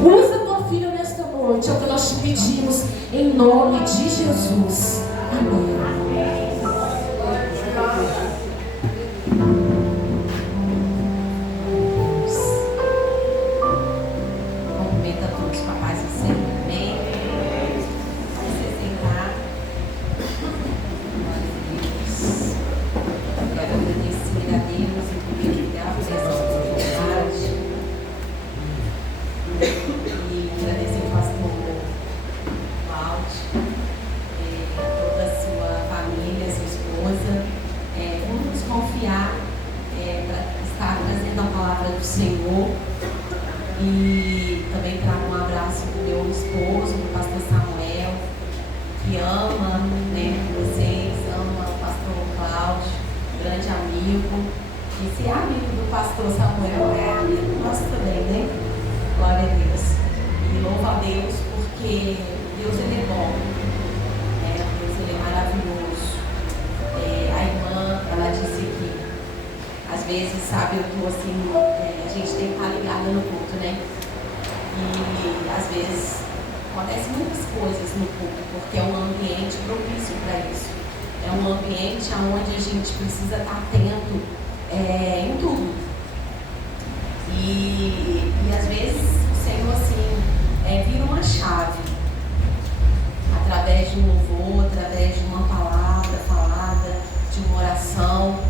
Usa tua filha nesta noite, é o que nós te pedimos, em nome de Jesus. Amém. Cumprimento a todos com a paz do Senhor. Amém. Vamos se sentar. Glória a Deus. Quero agradecer a Deus em primeiro lugar por essa oportunidade. E agradecer ao pastor Cláudio, toda a sua família, a sua esposa. Vamos nos confiar para estar trazendo a palavra do Senhor. E também trago um abraço do meu esposo, do pastor Samuel, que ama, né, vocês, ama o pastor Cláudio, grande amigo. E se é amigo do pastor Samuel, é amigo nosso também, né? Glória a Deus. E louva a Deus porque Deus ele é bom, né? Deus ele é maravilhoso. A irmã, ela disse que às vezes, sabe, eu tô assim, a gente tem que estar ligada no culto, né? E às vezes acontecem muitas coisas no culto, porque é um ambiente propício para isso. É um ambiente onde a gente precisa estar atento em tudo. E às vezes o Senhor assim vira uma chave através de um louvor, através de uma palavra falada, de uma oração.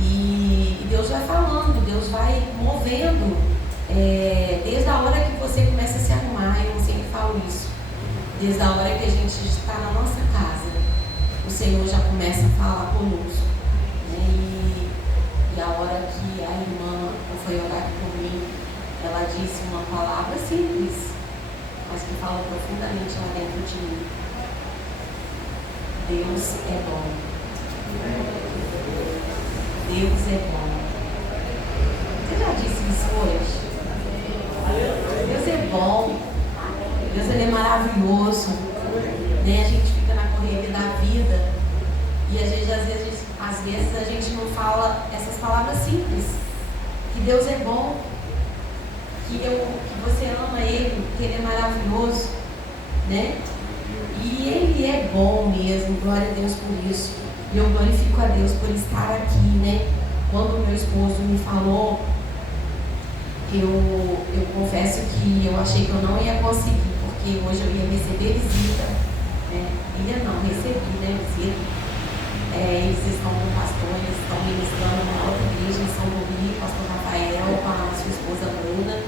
E Deus vai falando, Deus vai movendo, desde a hora que você começa a se arrumar. Eu sempre falo isso, desde a hora que a gente está na nossa casa, o Senhor já começa a falar conosco, né? E a hora que a irmã foi orar por mim, ela disse uma palavra simples, mas que fala profundamente lá dentro de mim: Deus é bom. Deus é bom. Você já disse isso hoje? Deus é bom. Deus ele é maravilhoso. Né? A gente fica na correria da vida e às vezes a gente não fala essas palavras simples. Que Deus é bom. Que você ama Ele, que Ele é maravilhoso. Né? E Ele é bom mesmo. Glória a Deus por isso. E eu glorifico a Deus por estar aqui, né? Quando o meu esposo me falou, eu confesso que eu achei que eu não ia conseguir, porque hoje eu ia receber visita, né? Recebi, né? Visita. Eles estão com o pastor, eles estão ministrando numa outra igreja em São Luís, o pastor Rafael, com a sua esposa Bruna.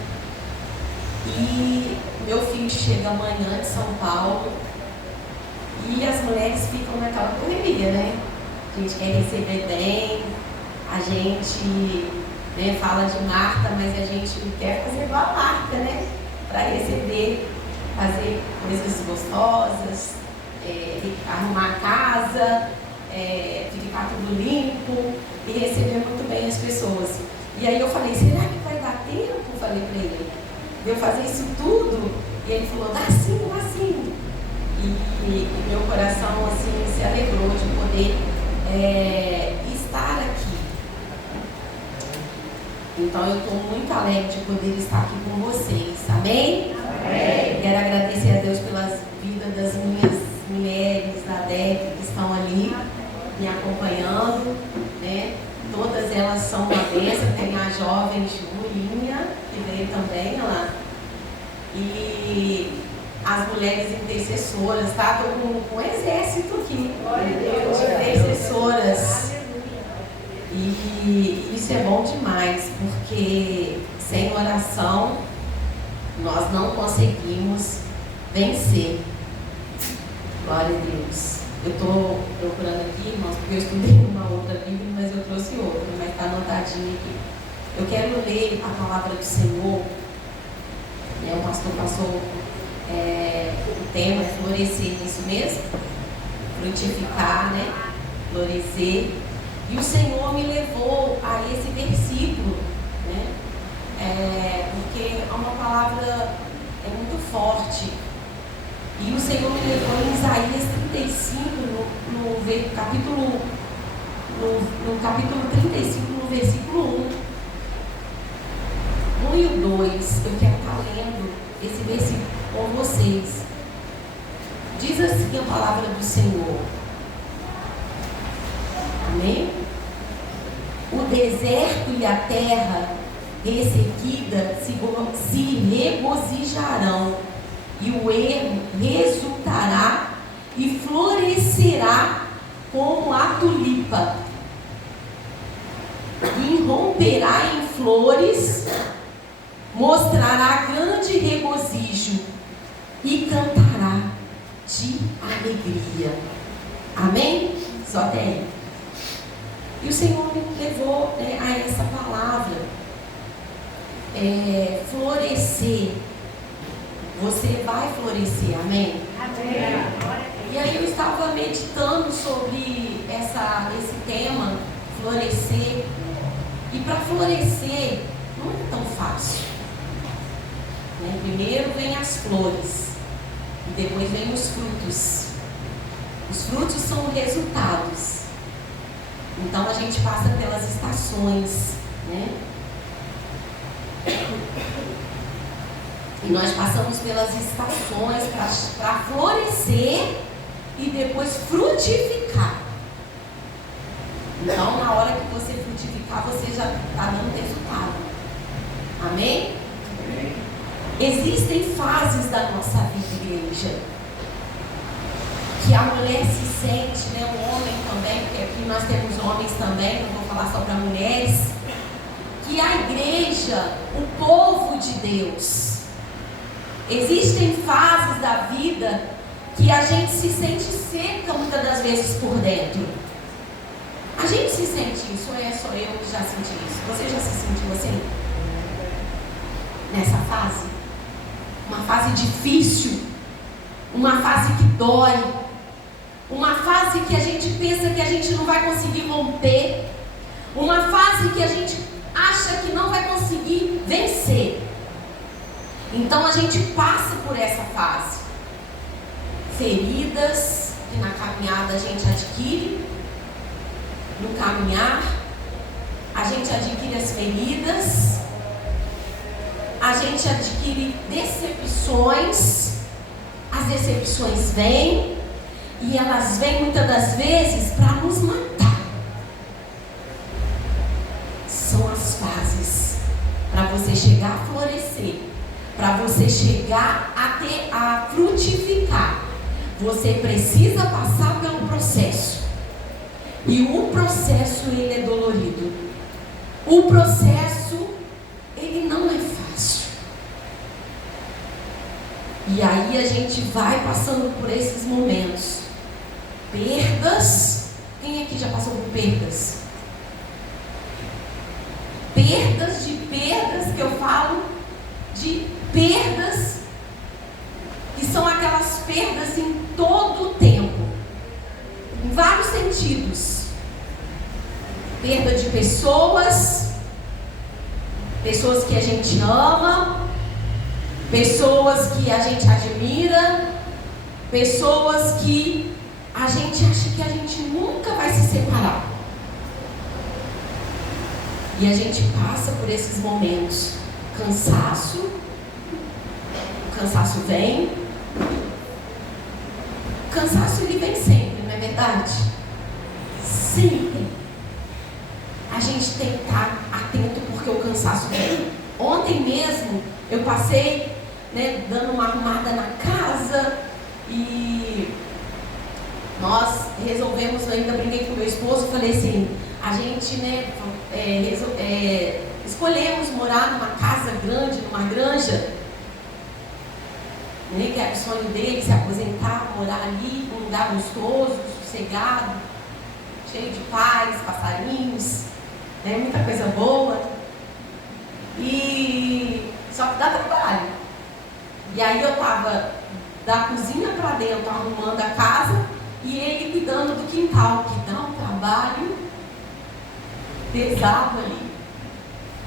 E meu filho chega amanhã de São Paulo e as mulheres ficam naquela correria, né? A gente quer receber bem, a gente, né, fala de Marta, mas a gente quer fazer igual a Marta, né? Para receber, fazer coisas gostosas, arrumar a casa, ficar tudo limpo e receber muito bem as pessoas. E aí eu falei: será que vai dar tempo? Falei para ele, de eu fazer isso tudo? E ele falou: dá sim, dá sim. E meu coração assim se alegrou de poder estar aqui. Então eu estou muito alegre de poder estar aqui com vocês. Amém? Amém. Quero agradecer a Deus pelas vidas das minhas mulheres, da Débora, que estão ali me acompanhando, né? Todas elas são uma bênção. Tem a jovem Julinha, que veio também, olha lá. E as mulheres intercessoras, tá? Estou com um exército aqui de intercessoras. E isso é bom demais, porque sem oração nós não conseguimos vencer. Glória a Deus. Eu estou procurando aqui, irmãos, porque eu estudei uma outra Bíblia, mas eu trouxe outra, mas está anotadinho aqui. Eu quero ler a palavra do Senhor. O pastor passou o tema é florescer, isso mesmo? Frutificar, né? Florescer. E o Senhor me levou a esse versículo, né? Porque é uma palavra muito forte. E o Senhor me levou em Isaías 35, no capítulo 35, no versículo 1. 1 e o 2, eu quero estar lendo versículo com vocês. Diz assim a palavra do Senhor. Amém? O deserto e a terra ressequida se regozijarão, e o ermo resultará e florescerá como a tulipa, e romperá em flores, mostrará grande regozijo e cantará de alegria. Amém? Só até aí. E o Senhor me levou, né, a essa palavra. Florescer. Você vai florescer, amém? Amém. E aí eu estava meditando sobre esse tema, florescer. E para florescer não é tão fácil, né? Primeiro vem as flores e depois vem os frutos. Os frutos são resultados. Então a gente passa pelas estações, né? E nós passamos pelas estações para florescer e depois frutificar. Então, na hora que você frutificar, você já está dando resultado. Amém? Amém? Existem fases da nossa vida, igreja, que a mulher se sente, né, o homem também, porque aqui nós temos homens também, não vou falar só para mulheres, que a igreja, o povo de Deus, existem fases da vida que a gente se sente seca muitas das vezes por dentro. A gente se sente isso, ou é só eu que já senti isso? Você já se sentiu assim? Nessa fase? Uma fase difícil, uma fase que dói, uma fase que a gente pensa que a gente não vai conseguir romper, uma fase que a gente acha que não vai conseguir vencer. Então a gente passa por essa fase. Feridas que na caminhada a gente adquire. No caminhar, a gente adquire as feridas, a gente adquire decepções, as decepções vêm, e elas vêm muitas das vezes para nos matar. São as fases para você chegar a florescer, para você chegar a frutificar. Você precisa passar pelo processo. E o processo, ele é dolorido. O processo, ele não é fácil. E aí a gente vai passando por esses momentos. Perdas. Quem aqui já passou por perdas? Perdas que eu falo de perdas que são aquelas perdas em todo o tempo. Em vários sentidos. Perda de pessoas que a gente ama, pessoas que a gente admira, pessoas que a gente acha que a gente nunca vai se separar. E a gente passa por esses momentos. Cansaço, o cansaço vem. O cansaço, ele vem sempre, não é verdade? Sempre. A gente tem que estar atento porque o cansaço vem. Ontem mesmo eu passei, né, dando uma arrumada na casa e nós resolvemos, ainda brinquei com meu esposo, falei assim, a gente, né, escolhemos morar numa casa grande, numa granja, né, que era o sonho dele, se aposentar, morar ali, num lugar gostoso, sossegado, cheio de paz, passarinhos, né, muita coisa boa. E só que dá trabalho. E aí eu estava da cozinha para dentro arrumando a casa e ele cuidando do quintal, que dá um trabalho pesado ali.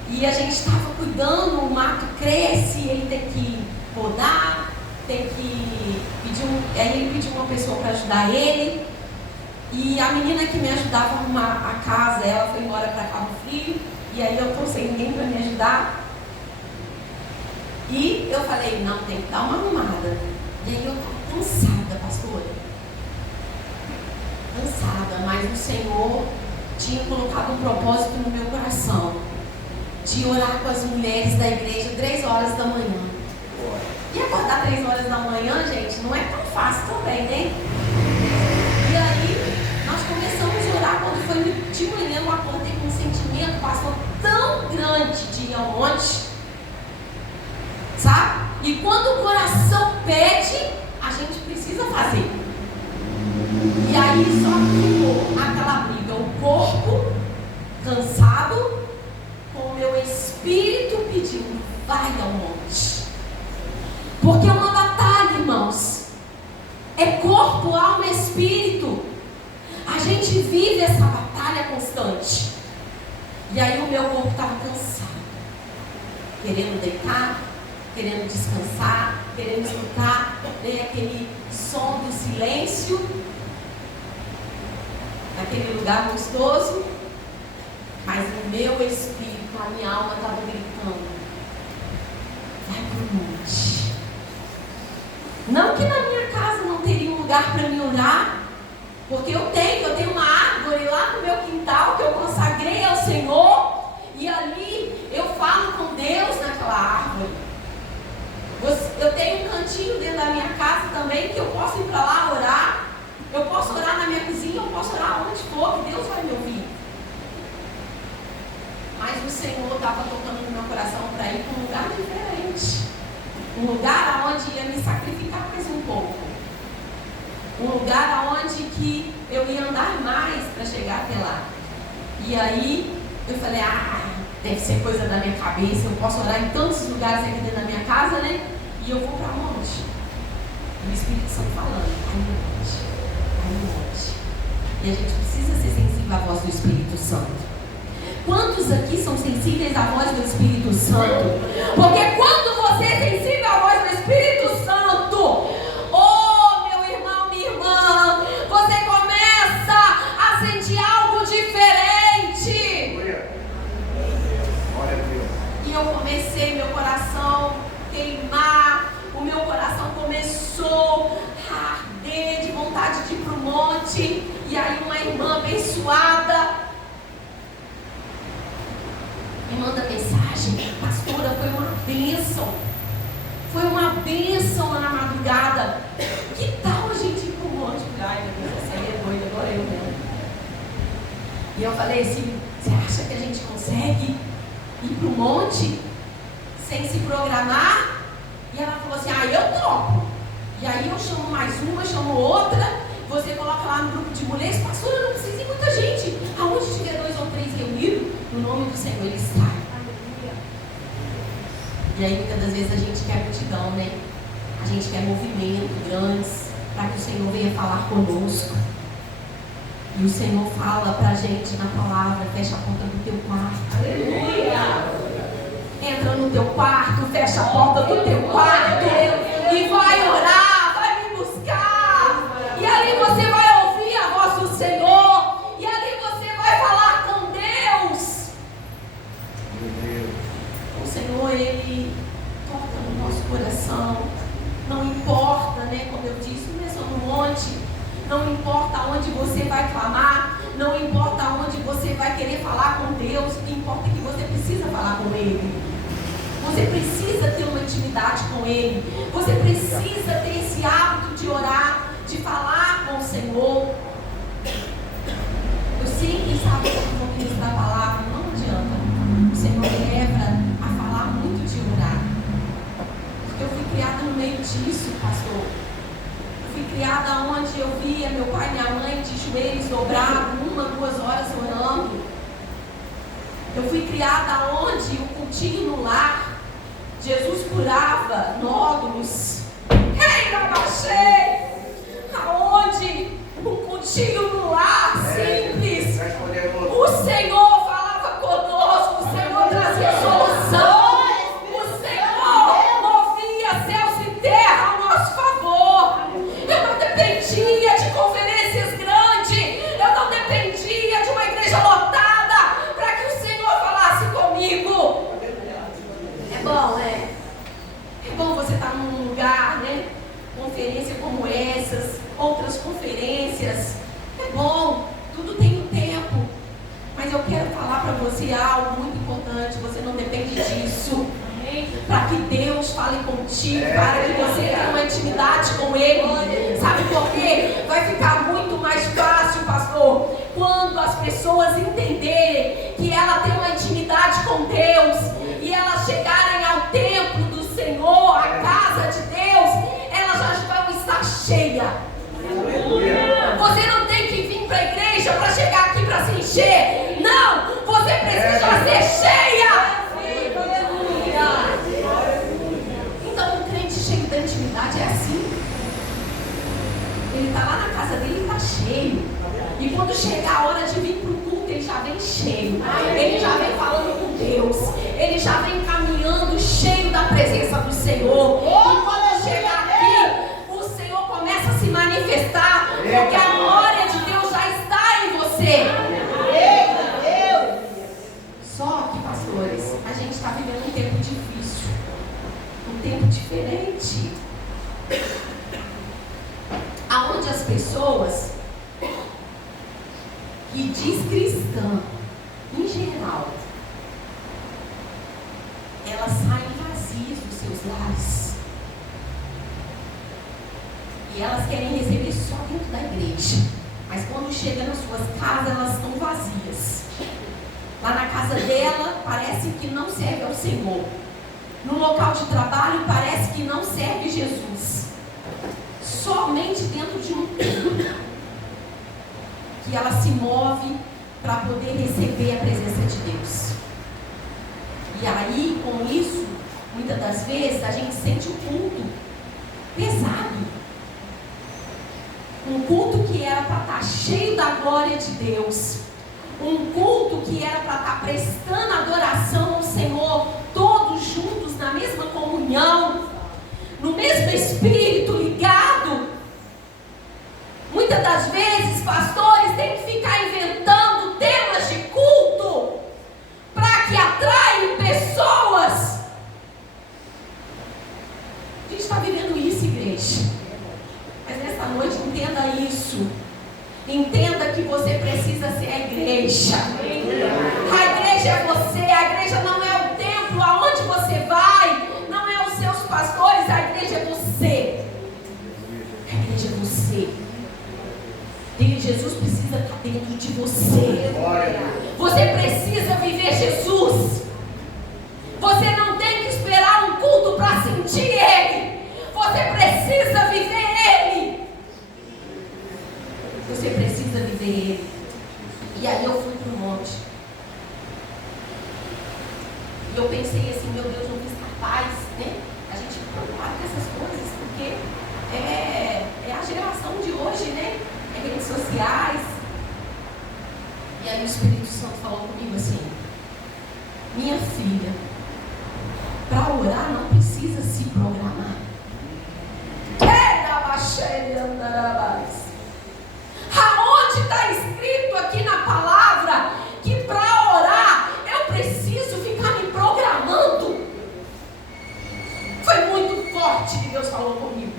E a gente estava cuidando, o mato cresce, ele tem que podar, tem que pedir aí ele pediu uma pessoa para ajudar ele. E a menina que me ajudava a arrumar a casa, ela foi embora para Cabo Frio. E aí eu estou sem ninguém para me ajudar. E eu falei, não, tem que dar uma arrumada. E aí eu estava cansada, pastora. Cansada, mas o Senhor tinha colocado um propósito no meu coração de orar com as mulheres da igreja 3 horas da manhã. E acordar 3 horas da manhã, gente, não é tão fácil também, né? E aí, nós começamos a orar. Quando foi de manhã, eu acordei com um sentimento, pastor, tão grande de ir ao monte, sabe? E quando o coração pede, a gente precisa fazer. E aí só ficou aquela briga, o corpo cansado, com o meu espírito pedindo, vai ao monte. Porque é uma batalha, irmãos. É corpo, alma e espírito. A gente vive essa batalha constante. E aí o meu corpo estava cansado, querendo deitar, querendo descansar, querendo escutar, né, aquele som do silêncio, naquele lugar gostoso. Mas o meu espírito, a minha alma estava gritando, vai para o monte. Não que na minha casa não teria um lugar para me orar, porque eu tenho uma árvore lá no meu quintal que eu consagrei ao Senhor, e ali eu falo com Deus naquela árvore. Eu tenho um cantinho dentro da minha casa também que eu posso ir para lá orar. Eu posso orar na minha cozinha, eu posso orar onde for, que Deus vai me ouvir. Mas o Senhor estava tocando no meu coração para ir para um lugar diferente. Um lugar onde ia me sacrificar mais um pouco. Um lugar onde que eu ia andar mais para chegar até lá. E aí eu falei, deve ser coisa da minha cabeça, eu posso orar em tantos lugares aqui dentro da minha casa, né? E eu vou para onde? E o Espírito Santo falando, vai no monte. E a gente precisa ser sensível à voz do Espírito Santo. Quantos aqui são sensíveis à voz do Espírito Santo? Porque quando você é sensível à voz do Espírito Santo, oh meu irmão, minha irmã, você começa a sentir algo diferente. E eu comecei, meu coração queimar, o meu coração começou a arder de vontade de ir para o monte. E aí uma irmã abençoada me manda mensagem, pastora, foi uma bênção. Foi uma bênção lá na madrugada. Que tal a gente ir para o monte? Ai, meu Deus, você é doida, agora eu mesmo. E eu falei assim, você acha que a gente consegue ir para o monte sem se programar? E ela falou assim, eu topo. E aí eu chamo mais uma, chamo outra. Você coloca lá no grupo de mulheres, pastora, não precisa ir muita gente. Aonde tiver 2 ou 3 reunidos, no nome do Senhor, Ele está. E aí muitas das vezes a gente quer multidão, né? A gente quer movimento grandes, para que o Senhor venha falar conosco. E o Senhor fala pra gente na palavra, fecha a porta do teu quarto. Aleluia! Entra no teu quarto, fecha a porta do teu quarto e vai orar, vai me buscar. E ali você vai ouvir a voz do Senhor. E ali você vai falar com Deus. O Senhor, Ele toca no nosso coração. Não importa, né? Como eu disse, começou no monte. Não importa onde você vai clamar. Não importa onde você vai querer falar com Deus. O que importa é que você precisa falar com Ele. Você precisa ter uma intimidade com Ele. Você precisa ter esse hábito de orar, de falar com o Senhor. Eu sempre sabe quando vou ministrar a palavra, não adianta. O Senhor me leva a falar muito de orar. Porque eu fui criada no meio disso, pastor. Eu fui criada onde eu via meu pai e minha mãe de joelhos dobrados, 1, 2 horas orando. Eu fui criada onde o cultinho no lar, Jesus curava nódulos. Ei, abaixei! Aonde um cultinho no lar simples, o Senhor falava conosco, o Senhor trazia solução, o Senhor movia céus e terra ao nosso favor. Eu não dependia de conferências grandes, eu não dependia de uma igreja lotada para que o Senhor falasse comigo. É bom, né? está num lugar, né? Conferência como essas, outras conferências. É bom, tudo tem um tempo. Mas eu quero falar para você algo muito importante. Você não depende disso. Para que Deus fale contigo, para que você tenha uma intimidade com Ele. Sabe por quê? Vai ficar muito mais fácil, pastor, quando as pessoas entenderem que ela tem uma intimidade com Deus e elas chegarem ao templo do Senhor, à casa de Deus, elas já vão estar cheias. Você não tem que vir para a igreja para chegar aqui para se encher. Não, você precisa ser cheia. Então um crente cheio da intimidade é assim. Ele está lá na casa dele e está cheio. E quando chegar a hora de vir para o culto, ele já vem cheio. Ele já vem falando com Deus. Ele já vem caminhando cheio da presença do Senhor. E quando chegar aqui, o Senhor começa a se manifestar, porque a glória de Deus já está em você. Só que, pastores, a gente está vivendo um tempo difícil, um tempo diferente, aonde as pessoas que diz cristã, em geral, elas saem vazias dos seus lares e elas querem receber só dentro da igreja, mas quando chega nas suas casas, elas estão vazias. Lá na casa dela, parece que não serve ao Senhor. No local de trabalho, parece que não serve Jesus. Somente dentro de um templo que ela se move para poder receber a presença de Deus. E aí, com isso, muitas das vezes, a gente sente o culto pesado. Um culto que era para estar cheio da glória de Deus. Um culto que era para estar prestando adoração ao Senhor, todos juntos na mesma comunhão, no mesmo espírito ligado. Muitas das vezes, pastores têm que ficar inventando temas de culto para que atraiam pessoas. A gente está vivendo isso, igreja. Mas nesta noite, entenda isso. Entenda que você precisa ser a igreja. A igreja é você. A igreja não é o templo aonde você vai. Não é os seus pastores. A igreja é você. A igreja é você. Jesus precisa estar dentro de você. Você precisa viver Jesus. Você não tem que esperar um culto para sentir Ele. Você precisa viver Ele. Você precisa viver Ele. E aí eu fui para o monte. E eu pensei assim, meu Deus, não fiz capaz, né? A gente preocupado com essas coisas, porque é a geração de hoje, né? É redes sociais. E aí o Espírito Santo falou comigo assim: minha filha, para orar não precisa se programar. Aonde está escrito aqui na palavra que para orar eu preciso ficar me programando? Foi muito forte que Deus falou comigo.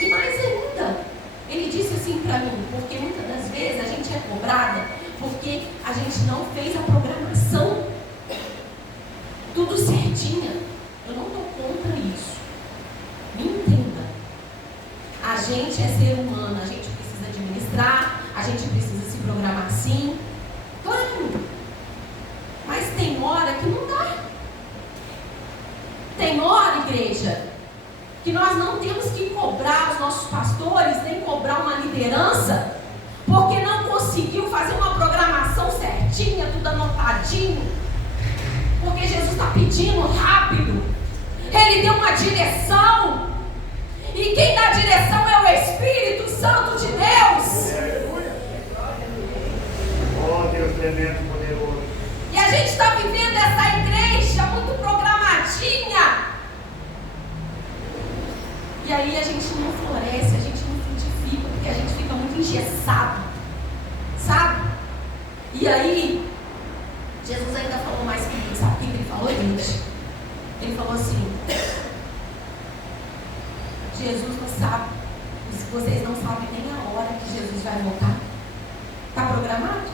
E mais ainda, Ele disse assim para mim, porque muitas das vezes a gente é cobrada porque a gente não fez a programação tudo certinha. Eu não estou contra isso. Me entenda. A gente é ser humano, a gente precisa administrar, a gente precisa se programar sim. Claro. Mas tem hora que não dá. Tem hora, igreja, que nós não temos que cobrar os nossos pastores, nem cobrar uma liderança, porque não conseguiu fazer uma programação certinha, tudo anotadinho. Porque Jesus está pedindo rápido. Ele deu uma direção. E quem dá direção é o Espírito Santo de Deus. Oh, Deus tremendo, poderoso. E a gente está vivendo essa igreja muito programadinha. E aí a gente não floresce, a gente não frutifica, porque a gente fica muito engessado. Sabe? E aí, Jesus ainda falou mais comigo. Sabe o que ele falou, gente? Ele falou assim: Jesus não sabe, vocês não sabem nem a hora que Jesus vai voltar. Está programado?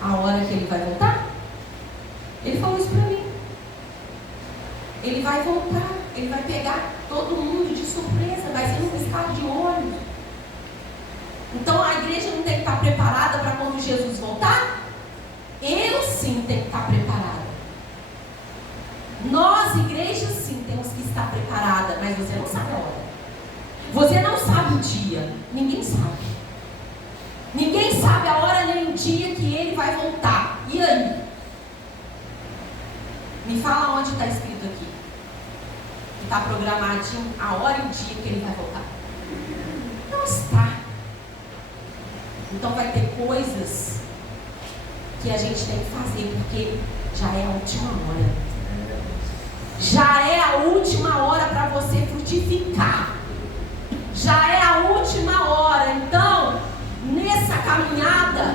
A hora que ele vai voltar? Ele falou isso para mim. Ele vai voltar, ele vai pegar todo mundo de surpresa, vai ser um piscar de olhos. Então a igreja não tem que estar preparada para quando Jesus voltar? Eu sim tenho que estar preparada. Nós, igreja, sim, temos que estar preparada, mas você não sabe a hora. Você não sabe o dia. Ninguém sabe. Ninguém sabe a hora nem o dia que ele vai voltar. E aí? Me fala onde está escrito aqui. Que está programadinho a hora e o dia que ele vai voltar. Não está. Então vai ter coisas que a gente tem que fazer, porque já é a última hora. Já é a última hora para você frutificar. Já é a última hora. Então, nessa caminhada,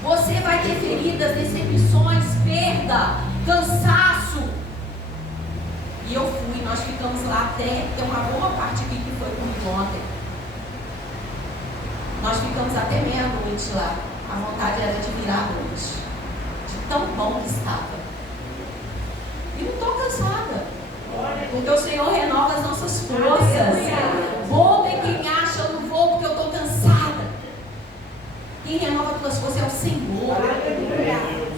você vai ter feridas, decepções, perda, cansaço. E eu fui, nós ficamos lá até, tem uma boa parte aqui que foi comigo ontem. Nós ficamos até meia-noite lá. A vontade era de virar a noite. De tão bom que estava. E não estou cansada. Porque o Senhor renova as nossas forças. Bobo é quem acha, eu não vou porque eu estou cansada. Quem renova as tuas forças é o Senhor.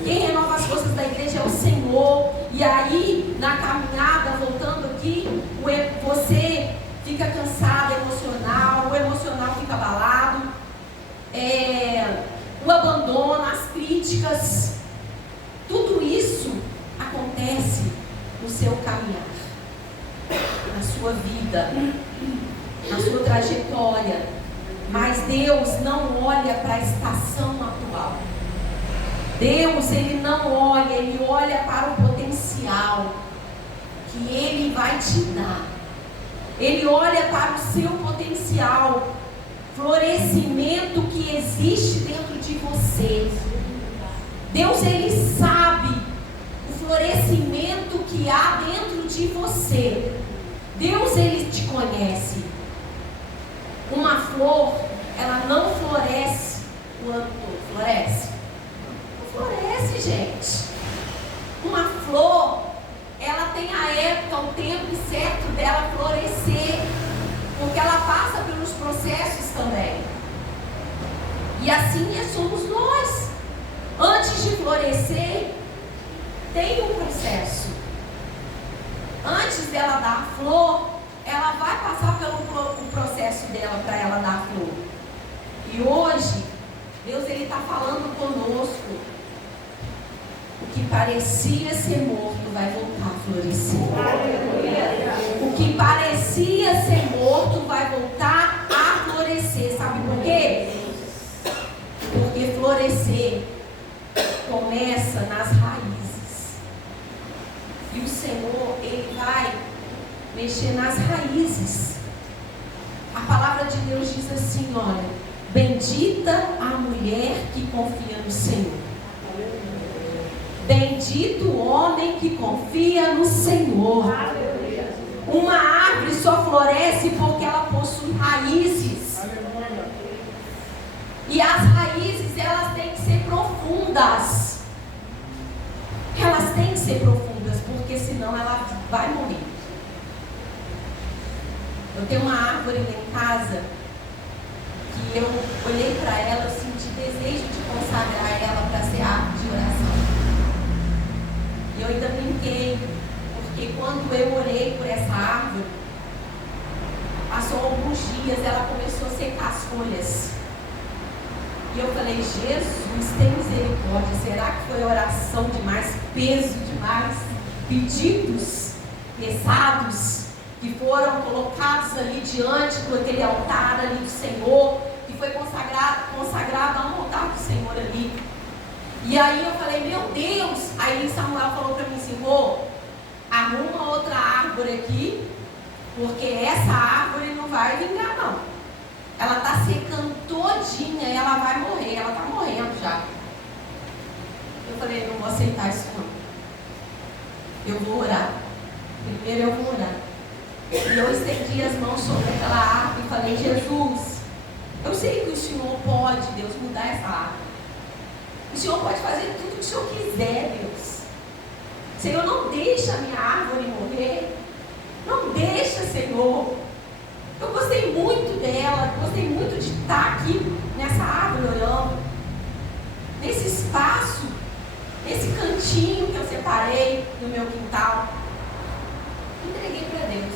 Quem renova as forças da igreja é o Senhor. E aí, na caminhada, voltando aqui, você fica cansado, emocional, o emocional fica abalado, o abandono, as críticas, tudo isso acontece no seu caminhar, na sua vida, na sua trajetória. Mas Deus não olha para a estação atual. Deus, Ele não olha, Ele olha para o potencial que Ele vai te dar. Ele olha para o seu potencial, florescimento que existe dentro de você. Deus, Ele sabe o florescimento que há dentro de você. Deus, Ele te conhece. Uma flor, ela não floresce o ano todo. Floresce? Não floresce, gente. Uma flor, ela tem a época, o tempo certo dela florescer, porque ela passa pelos processos também. E assim somos nós. Antes de florescer, tem um processo. Antes dela dar a flor, ela vai passar pelo processo dela para ela dar a flor. E hoje, Deus, Ele está falando conosco. O que parecia ser morto vai voltar a florescer. O que parecia ser morto vai voltar a florescer. Sabe por quê? Porque florescer começa nas raízes. E o Senhor, Ele vai mexer nas raízes. A palavra de Deus diz assim, olha: bendita a mulher que confia no Senhor. Bendito o homem que confia no Senhor. Uma árvore só floresce porque ela possui raízes. E as raízes, elas têm que ser profundas. Elas têm que ser profundas, porque senão ela vai morrer. Eu tenho uma árvore lá em casa que eu olhei para ela, eu senti desejo de consagrar ela para ser árvore de oração. E eu ainda brinquei, porque quando eu orei por essa árvore, passou alguns dias, ela começou a secar as folhas. E eu falei: Jesus, tem misericórdia. Será que foi oração demais, peso demais, pedidos pesados que foram colocados ali diante daquele altar ali do Senhor, que foi consagrado a um altar do Senhor ali. E aí eu falei: meu Deus. Aí Samuel falou para mim assim: arruma outra árvore aqui, porque essa árvore não vai vingar não. Ela está secando todinha e ela vai morrer. Ela está morrendo já. Eu falei: não vou aceitar isso não. Eu vou orar. Primeiro eu vou orar. E eu estendi as mãos sobre aquela árvore e falei: Jesus, eu sei que o Senhor pode, Deus, mudar essa árvore. O Senhor pode fazer tudo o que o Senhor quiser, Deus. Senhor, não deixa a minha árvore morrer. Não deixa, Senhor. Eu gostei muito dela, gostei muito de estar aqui nessa árvore olhando. Nesse espaço, nesse cantinho que eu separei no meu quintal. Entreguei para Deus.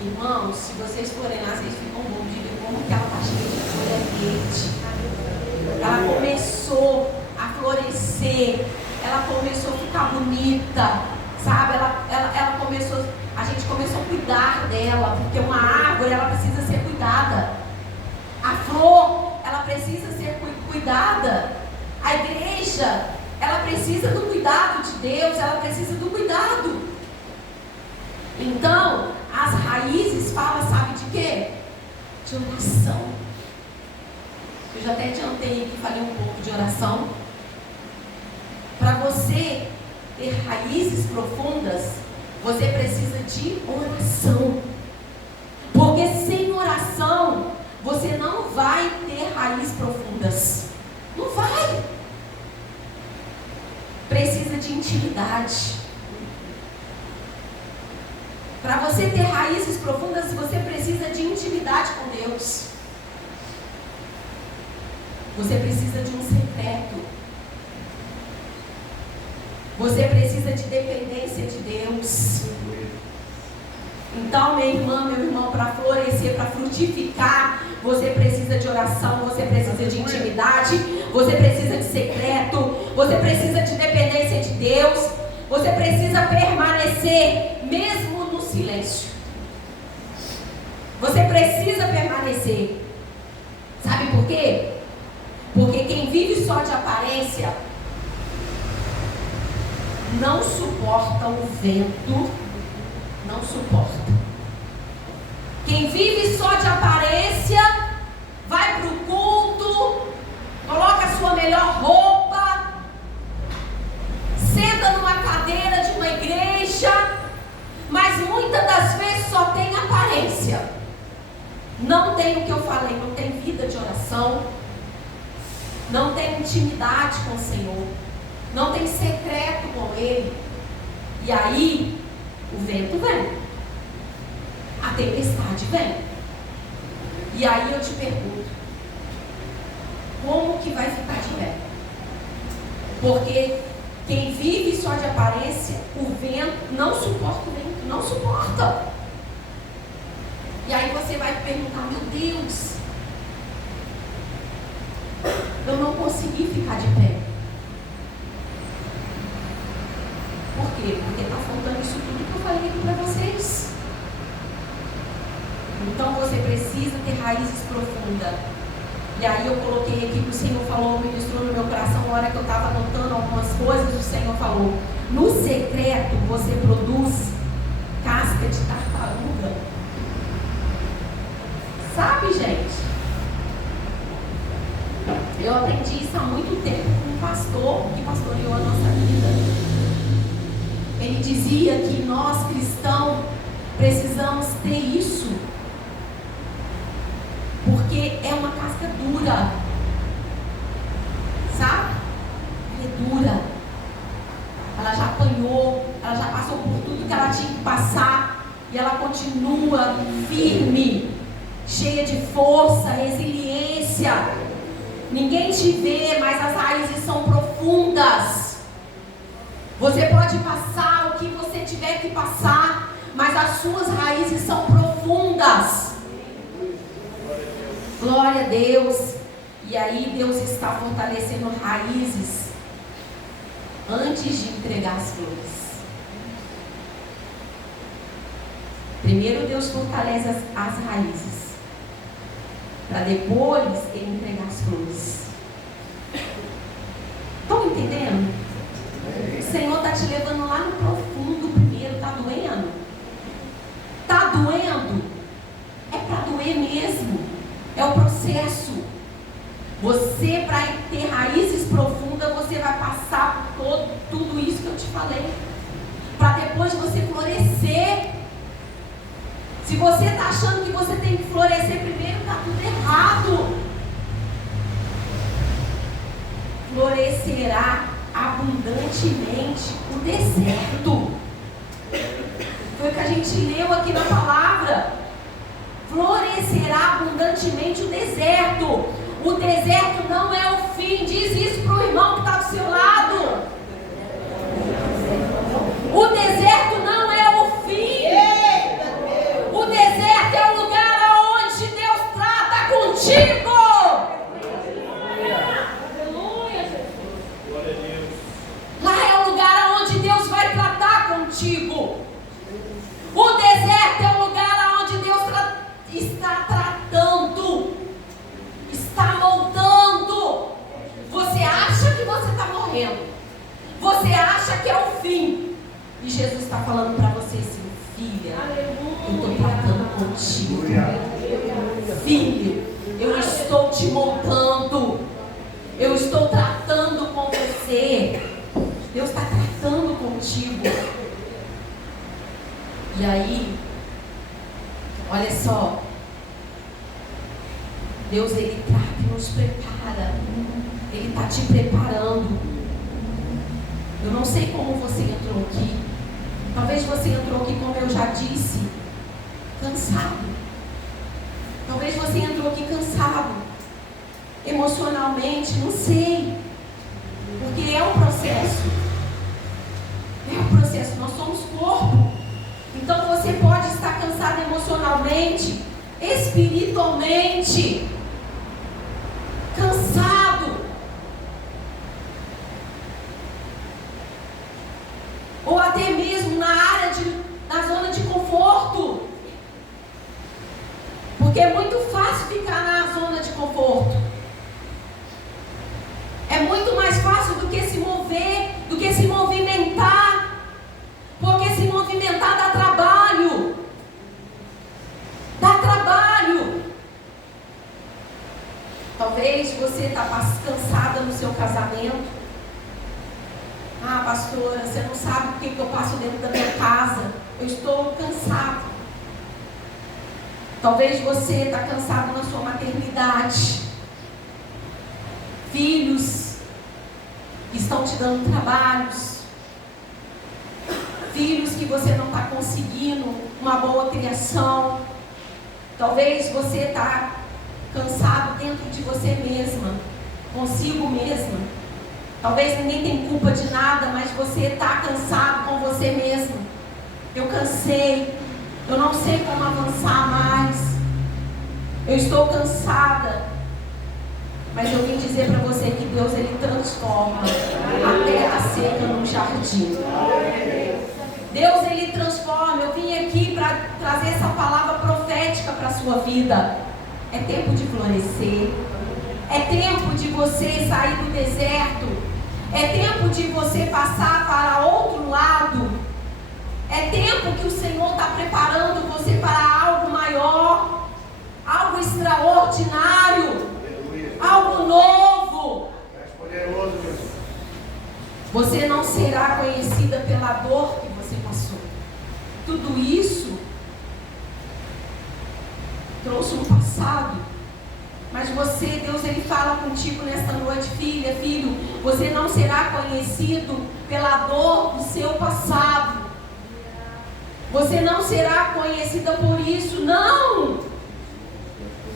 Irmãos, se vocês forem lá, vocês ficam bons de ver como que ela está cheia de folha verde. Ela começou a florescer, ela começou a ficar bonita, sabe? Ela começou, a gente começou a cuidar dela, porque uma árvore, ela precisa ser cuidada. A flor, ela precisa ser cuidada. A igreja, ela precisa do cuidado de Deus, ela precisa do cuidado. Então, as raízes falam, sabe de quê? De oração. Eu já até adiantei aqui, falei um pouco de oração. Para você ter raízes profundas, você precisa de oração. Porque sem oração, você não vai ter raízes profundas. Não vai. Precisa de intimidade. Para você ter raízes profundas, você precisa de intimidade com Deus. Você precisa de um secreto. Você precisa de dependência de Deus. Então, minha irmã, meu irmão, para florescer, para frutificar, você precisa de oração, você precisa de intimidade, você precisa de secreto, você precisa de dependência de Deus, você precisa permanecer mesmo no silêncio. Você precisa permanecer. Sabe por quê? Porque quem vive só de aparência não suporta o vento, não suporta. Quem vive só de aparência, vai para o culto, coloca a sua melhor roupa, senta numa cadeira de uma igreja, mas muitas das vezes só tem aparência. Não tem o que eu falei, não tem vida de oração, não tem intimidade com o Senhor, não tem secreto com Ele. E aí, o vento vem, a tempestade vem. E aí eu te pergunto, como que vai ficar de pé? Porque quem vive só de aparência, o vento não suporta o vento, não suporta. E aí você vai perguntar: meu Deus, eu não consegui ficar de pé. Por quê? Porque está faltando isso tudo que eu falei aqui para vocês. Então você precisa ter raízes profundas. E aí eu coloquei aqui que o Senhor falou, ministrou no meu coração, na hora que eu estava anotando algumas coisas, o Senhor falou: no secreto você produz casca de tartaruga. Sabe, gente? Eu aprendi isso há muito tempo com um pastor que pastoreou a nossa vida. Ele dizia que nós cristãos precisamos ter isso, porque é uma casca dura, sabe? Ela é dura, ela já apanhou, ela já passou por tudo que ela tinha que passar, e ela continua firme, cheia de força, resiliência. Ninguém te vê, mas as raízes são profundas. Você pode passar o que você tiver que passar, mas as suas raízes são profundas. Glória a Deus. E aí Deus está fortalecendo raízes antes de entregar as flores. Primeiro Deus fortalece as raízes, para depois Ele entregar as flores. Estão entendendo? O Senhor está te levando lá no profundo primeiro. Está doendo? Está doendo? É para doer mesmo. É o processo. Você, para ter raízes profundas, você vai passar por tudo isso que eu te falei, para depois você florescer Se você está achando que você tem que florescer primeiro, está tudo errado. Florescerá abundantemente o deserto. Foi o que a gente leu aqui na palavra. Florescerá abundantemente o deserto. O deserto não é o fim. Diz isso para o irmão que está do seu lado. O deserto não é o fim. O deserto é o lugar onde Deus trata contigo. Lá é o lugar onde Deus vai tratar contigo. O deserto é o lugar onde Deus está tratando, está moldando. Você acha que você está morrendo, você acha que é o fim, e Jesus está falando para você assim: filha, eu estou tratando contigo. Filho, eu estou te moldando, eu estou tratando com você. Deus está tratando contigo. E aí, olha só, Deus, Ele trata e nos prepara. Ele está te preparando. Eu não sei como você entrou aqui. Talvez você entrou aqui, como eu já disse, cansado. Talvez você entrou aqui cansado, emocionalmente, não sei. Porque é um processo. É um processo, nós somos corpo. Então você pode estar cansado emocionalmente, espiritualmente, cansado, ou até mesmo na zona de conforto, porque é muito fácil ficar na zona de conforto. É muito mais fácil do que se mover, do que se movimentar. Porque se movimentar dá trabalho. Dá trabalho. Talvez você está cansada no seu casamento. Ah, pastora, você não sabe o que eu passo dentro da minha casa. Eu estou cansado. Talvez você está cansado na sua maternidade. Filhos estão te dando trabalhos. Filhos que você não está conseguindo uma boa criação. Talvez você está cansado dentro de você mesma, consigo mesma. Talvez ninguém tem culpa de nada, mas você está cansado com você mesma. Eu cansei, eu não sei como avançar mais. Eu estou cansada. Mas eu vim dizer para você que Deus, Ele transforma a terra seca num jardim. Deus, Ele transforma. Eu vim aqui para trazer essa palavra profética para a sua vida. É tempo de florescer. É tempo de você sair do deserto. É tempo de você passar para outro lado. É tempo que o Senhor está preparando você para algo maior, algo extraordinário, algo novo. Você não será conhecida pela dor que você passou. Tudo isso trouxe um passado. Mas você, Deus, Ele fala contigo nesta noite: filha, filho, você não será conhecido pela dor do seu passado. Você não será conhecida por isso, não.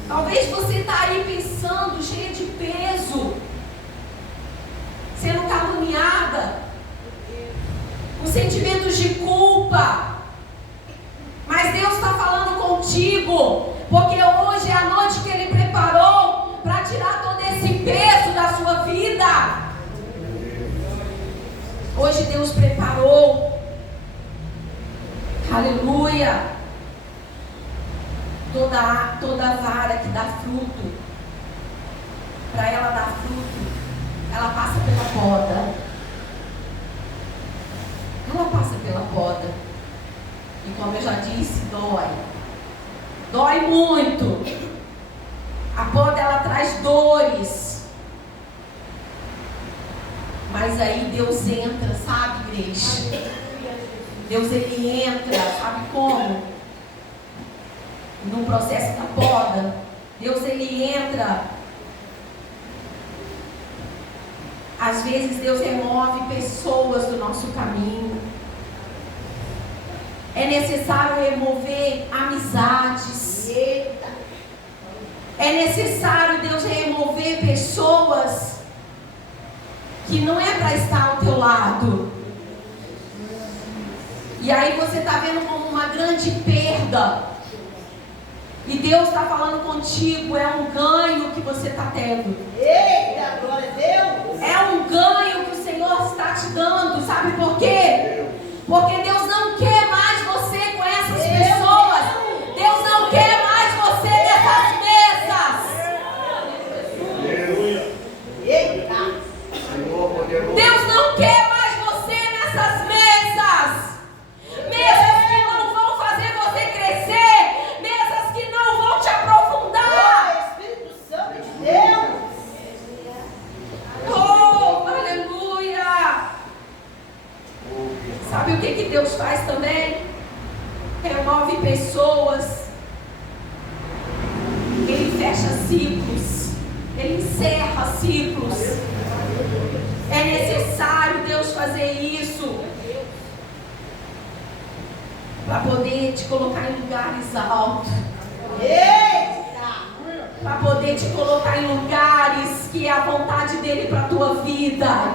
Talvez você está aí pensando, cheia de peso, sendo caluniada, com sentimentos de culpa. Mas Deus está falando contigo, porque hoje é a noite que Ele preparou para tirar todo esse peso da sua vida. Hoje Deus preparou, aleluia, toda vara que dá fruto, para ela dar fruto, ela passa pela poda. Ela passa pela poda. E como eu já disse, dói. Dói muito. A poda, ela traz dores. Mas aí Deus entra, sabe, igreja? Deus, Ele entra, sabe como? no processo da poda, Deus ele entra. Às vezes Deus remove pessoas do nosso caminho. É necessário remover amizades. É necessário Deus remover pessoas que não é para estar ao teu lado. E aí você está vendo como uma grande perda. E Deus está falando contigo, é um ganho que você está tendo. Eita, glória a Deus! É um ganho que o Senhor está te dando. Sabe por quê? Porque Deus não quer mais você com essas pessoas. Deus não quer mais você nessas mesas. Eita! Deus não quer mais você nessas mesas. Mesas que não vão fazer você crescer. Mesas que não vão te aprofundar. Espírito Santo de Deus! Oh, aleluia! Sabe o que Deus faz também? Remove pessoas. Ele fecha ciclos. Ele encerra ciclos. É necessário Deus fazer isso para poder te colocar em lugares altos. Eita! Para poder te colocar em lugares que é a vontade dele para a tua vida.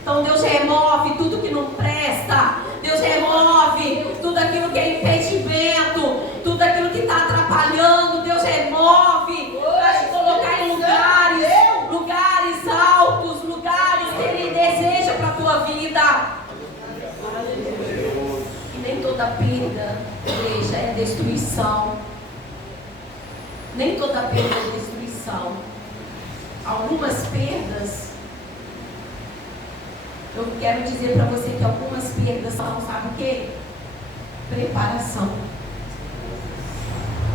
Então Deus remove tudo que não presta. Deus remove tudo aquilo que é impedimento, tudo aquilo que está atrapalhando. Deus remove para te colocar em lugares altos, lugares que Ele deseja para a tua vida. E nem toda perda, igreja, é destruição. Nem toda perda é destruição. Algumas perdas, eu quero dizer para você que algumas perdas são, sabe o quê? Preparação.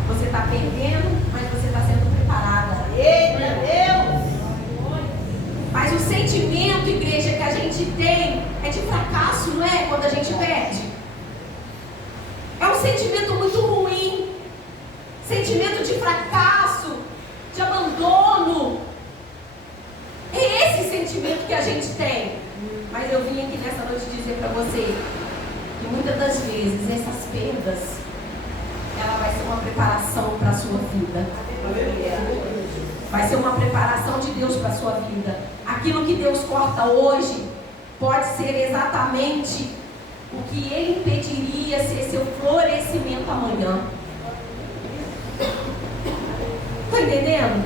Você está perdendo, mas você está sendo preparada. Eita, Deus! Mas o sentimento, igreja, que a gente tem é de fracasso, não é? Quando a gente perde. É um sentimento muito ruim. Sentimento de fracasso, de abandono. É esse sentimento que a gente tem. Mas eu vim aqui nessa noite dizer para você que muitas das vezes essas perdas, ela vai ser uma preparação para a sua vida. Vai ser uma preparação de Deus para a sua vida. Aquilo que Deus corta hoje pode ser exatamente o que Ele impediria ser seu florescimento amanhã. Está entendendo?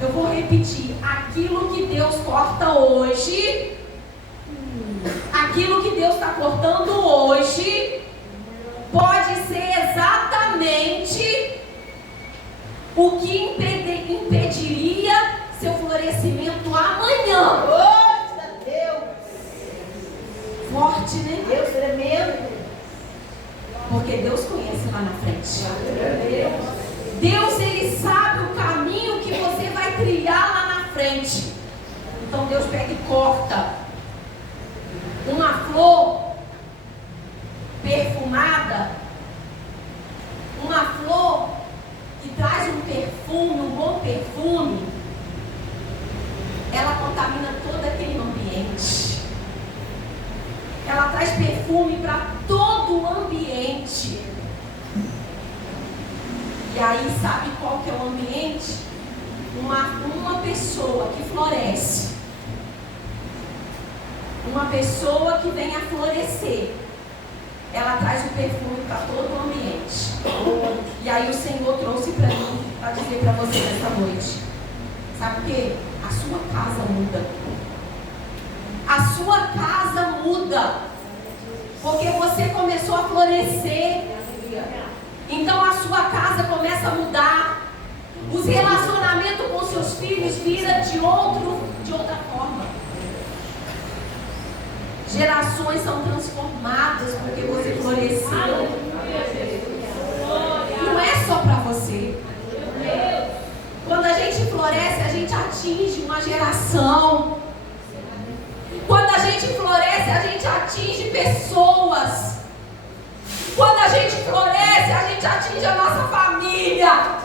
Eu vou repetir. Aquilo que Deus corta hoje, aquilo que Deus está cortando hoje, pode ser exatamente o que impediria seu florescimento amanhã. Glória a Deus! Forte, né? Deus tremendo! Porque Deus conhece lá na frente. Deus, Ele sabe o caminho que você vai trilhar lá na frente. Então Deus pega e corta uma flor perfumada, uma flor que traz um perfume, um bom perfume, ela contamina todo aquele ambiente. Ela traz perfume para todo o ambiente. E aí, sabe qual que é o ambiente? Uma pessoa que floresce. Uma pessoa que vem a florescer. Ela traz o perfume para todo o ambiente. E aí o Senhor trouxe para mim, para dizer para você nessa noite. Sabe o quê? A sua casa muda. A sua casa muda. Porque você começou a florescer. Então a sua casa começa a mudar. Os relacionamentos com seus filhos viram de outra forma. Gerações são transformadas porque você floresceu. Não é só para você. Quando a gente floresce, a gente atinge uma geração. Quando a gente floresce, a gente atinge pessoas. Quando a gente floresce, a gente gente atinge a nossa família.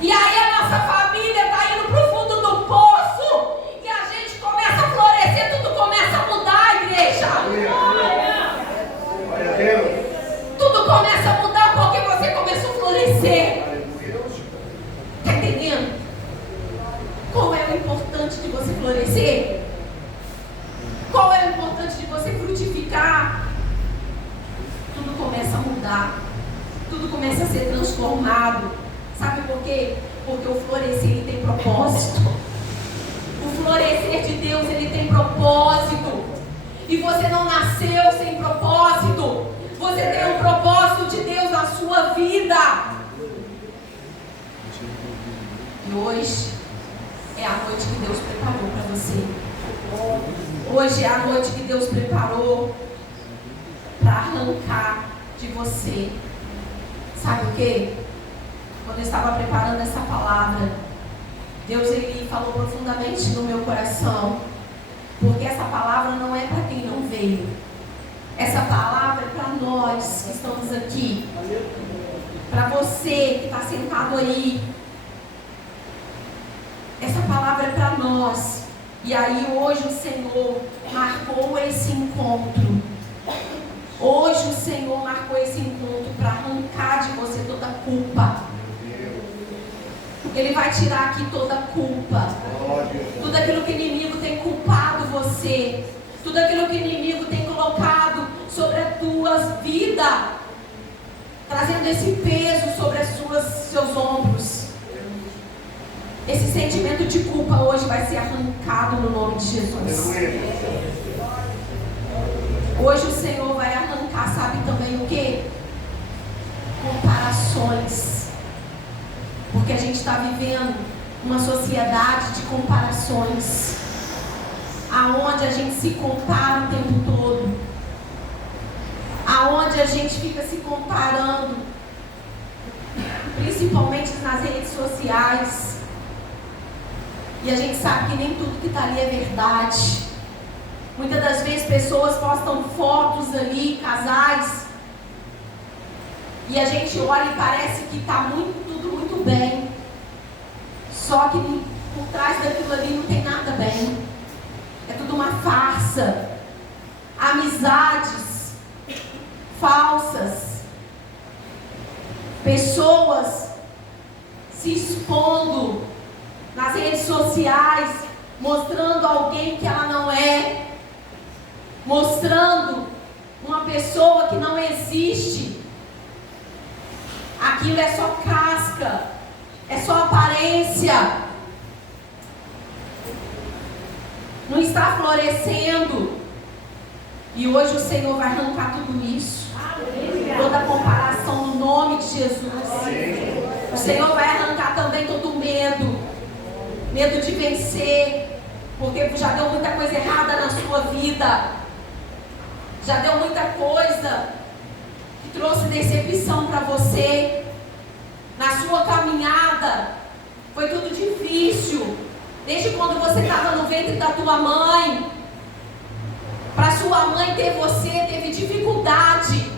E aí a nossa família está indo para o fundo do poço. E a gente começa a florescer, tudo começa a mudar, igreja. Glória a Deus. Tudo começa a mudar porque você começou a florescer. Está entendendo? Qual é o importante de você florescer? Qual é o importante de você frutificar? Tudo começa a mudar. Tudo começa a ser transformado. Sabe por quê? Porque o florescer ele tem propósito. O florescer de Deus ele tem propósito. E você não nasceu sem propósito. Você tem um propósito de Deus na sua vida. E hoje é a noite que Deus preparou para você. Hoje é a noite que Deus preparou para arrancar de você. Sabe o quê? Quando eu estava preparando essa palavra, Deus ele falou profundamente no meu coração. Porque essa palavra não é para quem não veio. Essa palavra é para nós que estamos aqui. Para você que está sentado aí. Essa palavra é para nós. E aí hoje o Senhor marcou esse encontro. Hoje o Senhor marcou esse encontro para arrancar de você toda a culpa. Ele vai tirar aqui toda a culpa. Tudo aquilo que o inimigo tem culpado você. Tudo aquilo que o inimigo tem colocado sobre a tua vida. Trazendo esse peso sobre seus ombros. Esse sentimento de culpa hoje vai ser arrancado no nome de Jesus. Hoje o Senhor vai arrancar, sabe também o que? Comparações. Porque a gente está vivendo uma sociedade de comparações. Aonde a gente se compara o tempo todo. Aonde a gente fica se comparando. Principalmente nas redes sociais. E a gente sabe que nem tudo que está ali é verdade. Muitas das vezes pessoas postam fotos ali, casais. E a gente olha e parece que está tudo muito bem. Só que por trás daquilo ali não tem nada bem. É tudo uma farsa. Amizades falsas. Pessoas se expondo nas redes sociais, mostrando alguém que ela não é, mostrando uma pessoa que não existe. Aquilo é só casca, é só aparência, não está florescendo. E hoje o Senhor vai arrancar tudo isso, toda a comparação no nome de Jesus. O Senhor vai arrancar também todo o medo de vencer, porque já deu muita coisa errada na sua vida, já deu muita coisa que trouxe decepção para você, na sua caminhada, foi tudo difícil, desde quando você estava no ventre da tua mãe, para sua mãe ter você, teve dificuldade.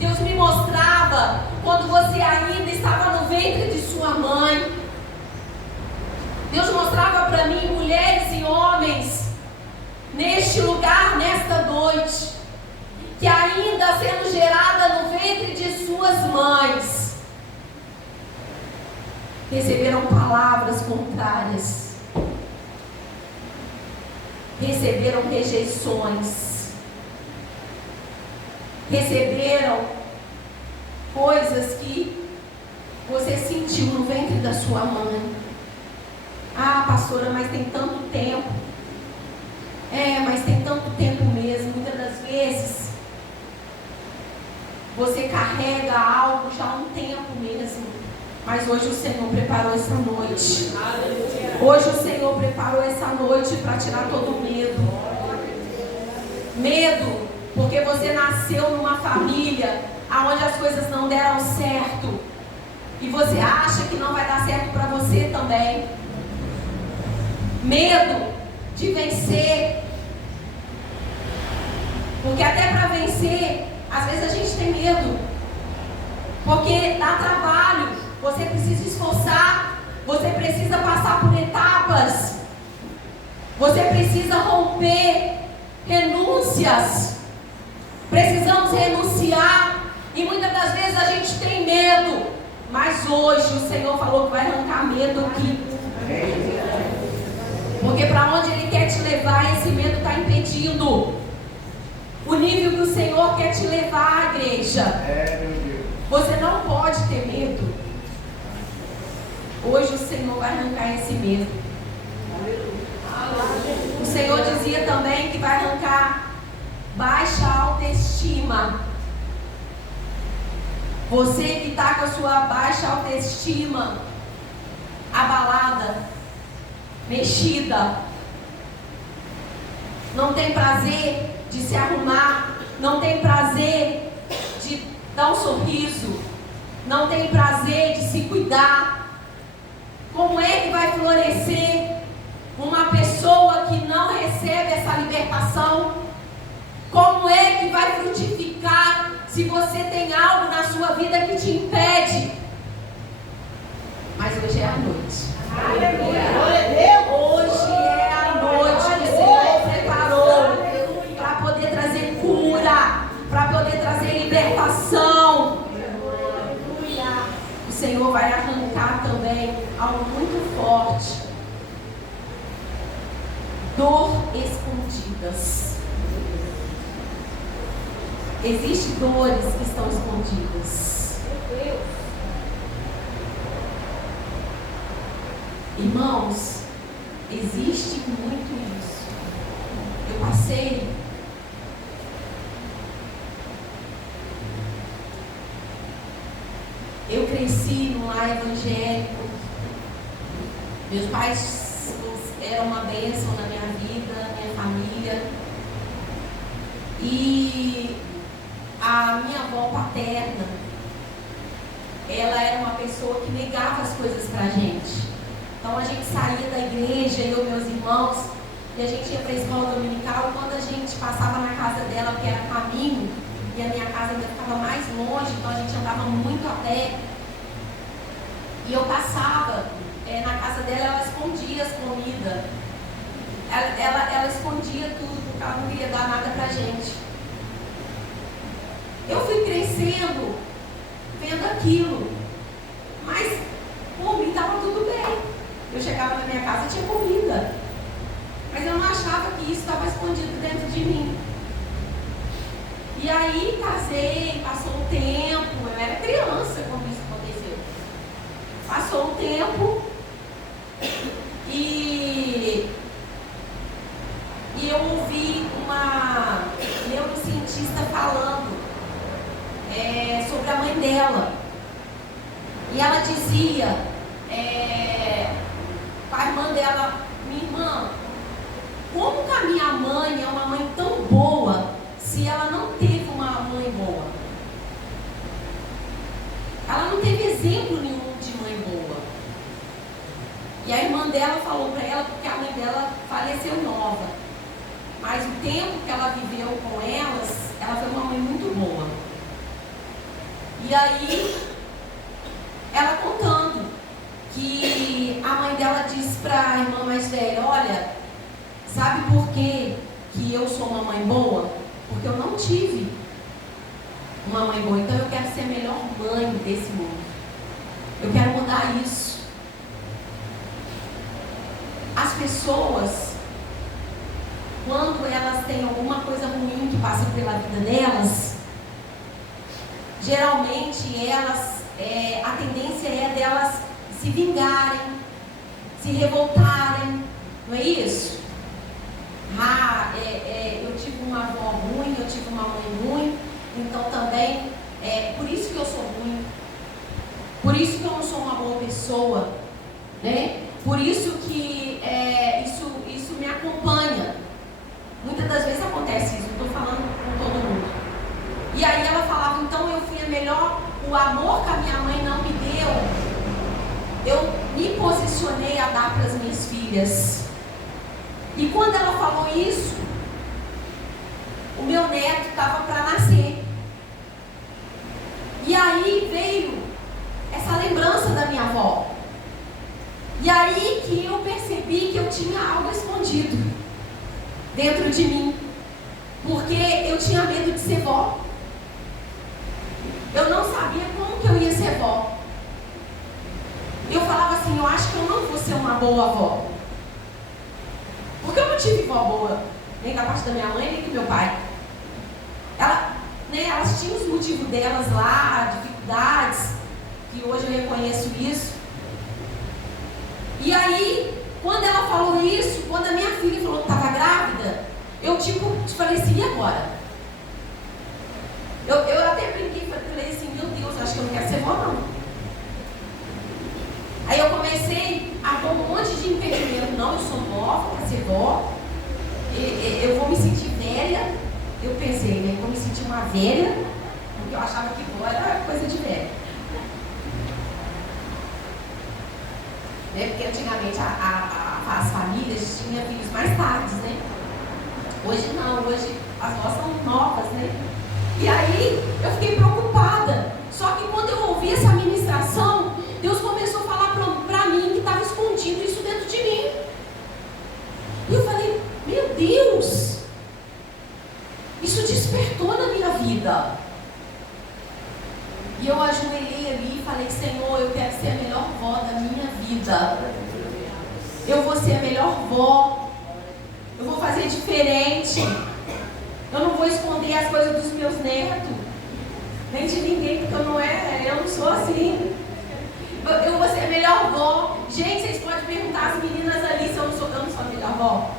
Deus me mostrava, quando você ainda estava no ventre de sua mãe, Deus mostrava para mim mulheres e homens neste lugar, nesta noite, que ainda sendo gerada no ventre de suas mães, receberam palavras contrárias, receberam rejeições, receberam coisas que você sentiu no ventre da sua mãe. Ah, pastora, mas tem tanto tempo. Mas tem tanto tempo mesmo. Muitas das vezes você carrega algo já há um tempo mesmo. Mas hoje o Senhor preparou essa noite. Hoje o Senhor preparou essa noite para tirar todo o medo. Medo, porque você nasceu numa família onde as coisas não deram certo. E você acha que não vai dar certo para você também. Medo de vencer. Porque até para vencer, às vezes a gente tem medo. Porque dá trabalho, você precisa esforçar, você precisa passar por etapas, você precisa romper renúncias. Precisamos renunciar e muitas das vezes a gente tem medo, mas hoje o Senhor falou que vai arrancar medo aqui. Porque para onde Ele quer te levar, esse medo está impedindo o nível que o Senhor quer te levar, igreja. Você não pode ter medo. Hoje o Senhor vai arrancar esse medo. O Senhor dizia também que vai arrancar baixa autoestima. Você que está com a sua baixa autoestima abalada, mexida, não tem prazer de se arrumar, não tem prazer de dar um sorriso, não tem prazer de se cuidar. Como é que vai florescer uma pessoa que não recebe essa libertação? Como é que vai frutificar se você tem algo na sua vida que te impede? Mas hoje é a noite. Hoje é a noite que o Senhor preparou para poder trazer cura, para poder trazer libertação. O Senhor vai arrancar também algo muito forte. Dor escondidas. Existem dores que estão escondidas. Irmãos, existe muito isso. Eu passei Eu cresci num lar evangélico. Meus pais eram uma bênção na minha vida, na minha família. E a minha avó paterna, ela era uma pessoa que negava as coisas pra gente. Então a gente saía da igreja, eu e meus irmãos, e a gente ia para a escola dominical. E quando a gente passava na casa dela, porque era caminho, e a minha casa ainda ficava mais longe, então a gente andava muito a pé. E eu passava na casa dela, ela escondia as comidas. Ela escondia tudo, porque ela não queria dar nada pra gente. Eu fui crescendo, vendo aquilo. Mas, por mim, estava tudo bem. Eu chegava na minha casa e tinha comida. Mas eu não achava que isso estava escondido dentro de mim. E aí, casei, passou um tempo. Eu era criança quando isso aconteceu. Passou um tempo. E eu ouvi uma neurocientista falando sobre a mãe dela. E ela dizia para a irmã dela: minha irmã, como que a minha mãe é uma mãe tão boa se ela não teve uma mãe boa? Ela não teve exemplo nenhum de mãe boa. E a irmã dela falou para ela, porque a mãe dela faleceu nova, mas o tempo que ela viveu com elas, ela foi uma mãe muito boa. E aí, ela contando que a mãe dela disse para a irmã mais velha: olha, sabe por que eu sou uma mãe boa? Porque eu não tive uma mãe boa, então eu quero ser a melhor mãe desse mundo. Eu quero mudar isso. As pessoas, quando elas têm alguma coisa ruim que passa pela vida delas, geralmente elas, a tendência é delas se vingarem, se revoltarem, não é isso? Eu tive uma avó ruim, eu tive uma mãe ruim, então também, por isso que eu sou ruim, por isso que eu não sou uma boa pessoa, né? Por isso que isso me acompanha. Muitas das vezes acontece isso, não estou falando com todo mundo. E aí ela falava: então eu fui a melhor, o amor que a minha mãe não me deu, eu me posicionei a dar para as minhas filhas. E quando ela falou isso, o meu neto estava para nascer. E aí veio dentro de mim, porque eu tinha medo de ser vó. Eu não sabia como que eu ia ser vó. Eu falava assim, eu acho que eu não vou ser uma boa avó. Porque eu não tive vó boa, nem da parte da minha mãe, nem do meu pai. Elas tinham os motivos delas lá, dificuldades, que hoje eu reconheço isso. E aí, quando ela falou isso, quando a minha filha falou que estava grávida, eu falei assim, e agora? Eu até brinquei, falei assim, meu Deus, acho que eu não quero ser vó não. Aí eu comecei a pôr um monte de impedimento. Não, eu sou nova para ser vó. Eu vou me sentir velha. Eu pensei, né? Eu vou me sentir uma velha, porque eu achava que vó era coisa de velha. Né? Porque antigamente as famílias tinham filhos mais tarde, né? Hoje não, hoje as vós são novas, né? E aí eu fiquei preocupada. Só que quando eu ouvi essa ministração, Deus começou a falar para mim que estava escondido isso dentro de mim. E eu falei, meu Deus, isso despertou na minha vida. E eu ajoelhei ali e falei, Senhor, eu quero ser a melhor vó da minha vida. Eu vou ser a melhor vó. Eu vou fazer diferente. Eu não vou esconder as coisas dos meus netos, nem de ninguém, porque eu não sou assim. Eu vou ser a melhor vó. Gente, vocês podem perguntar às meninas ali se eu não sou a melhor vó.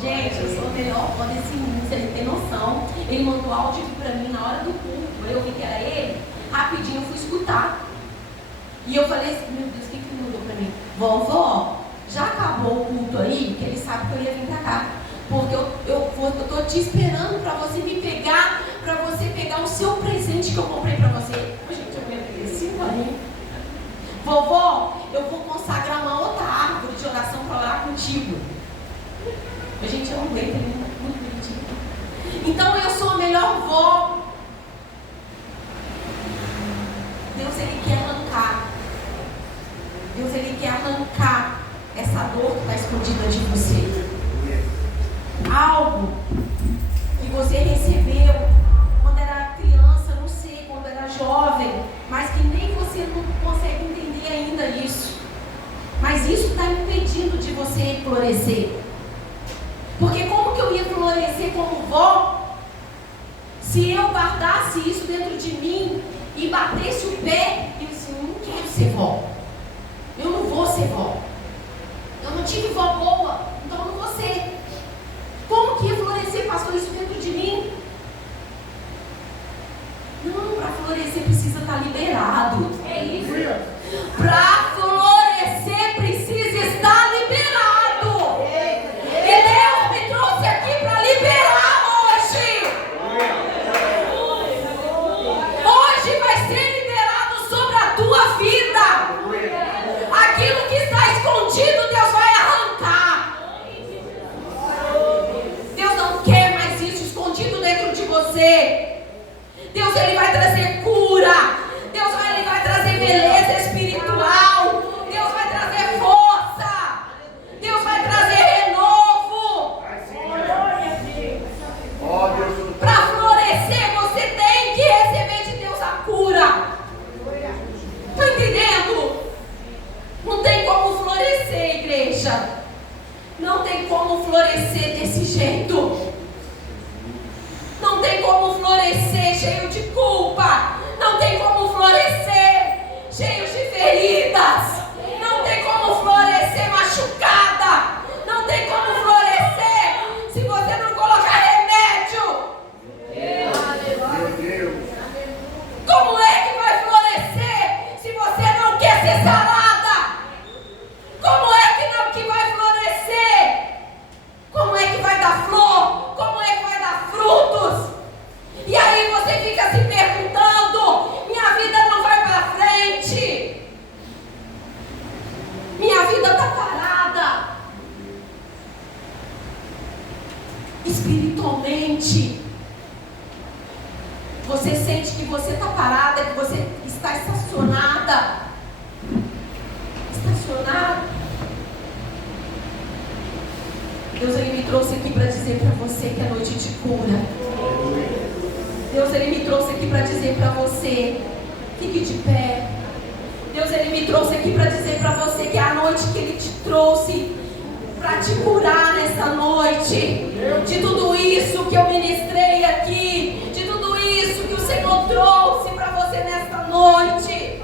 Gente, eu sou a melhor vó desse mundo, você não tem noção. Ele mandou áudio aqui pra mim na hora do culto. Eu vi que era ele, rapidinho eu fui escutar. E eu falei assim, meu Deus, o que ele mandou pra mim? Vovó, já acabou o culto aí? Porque ele sabe que eu ia vir pra cá. Porque eu tô te esperando pra você me pegar, pra você pegar o seu presente que eu comprei pra você. Gente, eu me agradeci, mãe. Vovó, eu vou consagrar uma outra árvore de oração para orar contigo. Gente, eu não aguento, ele é muito bonitinho. Então eu sou a melhor vó. Deus, Ele quer arrancar. Deus, Ele quer arrancar essa dor que está escondida de você. Algo que você recebeu quando era criança, não sei, quando era jovem, mas que nem você não consegue entender ainda isso. Mas isso está impedindo de você florescer. Porque como que eu ia florescer como vó se eu guardasse isso dentro de mim e batesse o pé e disse, eu não quero ser vó. Eu não vou ser vó. Eu não tive vó boa, então eu não vou ser. Como que ia florescer, pastor, isso dentro de mim? Não, para florescer precisa estar liberado. É isso. Para florescer precisa estar liberado. E Deus me trouxe aqui para liberar hoje. Hoje vai ser liberado sobre a tua vida. Aquilo que está escondido, Deus vai arrancar. Deus não quer mais isso escondido dentro de você. Deus, Ele vai trazer cura. Deus, Ele vai trazer beleza espiritual. Deus vai trazer força. Deus vai trazer renovo. Para florescer, você tem que receber de Deus a cura. Está entendendo? Não tem como florescer, igreja. Não tem como florescer desse jeito. Não tem como florescer cheio de culpa. Não tem como florescer cheio de feridas. Não tem como florescer machucada. Não tem como florescer se você não colocar remédio. Como é que vai florescer se você não quer ser sarada? Como é que vai florescer? Como é que vai dar flor? Como é que vai dar frutos? E aí você fica se perguntando, minha vida não vai para frente. Minha vida está parada. Espiritualmente, você sente que você está parada, que você está estacionada. Deus, Ele me trouxe aqui para dizer para você que a noite te cura. Deus, Ele me trouxe aqui para dizer para você, fique de pé. Deus, Ele me trouxe aqui para dizer para você que é a noite que Ele te trouxe para te curar nessa noite. De tudo isso que eu ministrei aqui, de tudo isso que o Senhor trouxe para você nesta noite.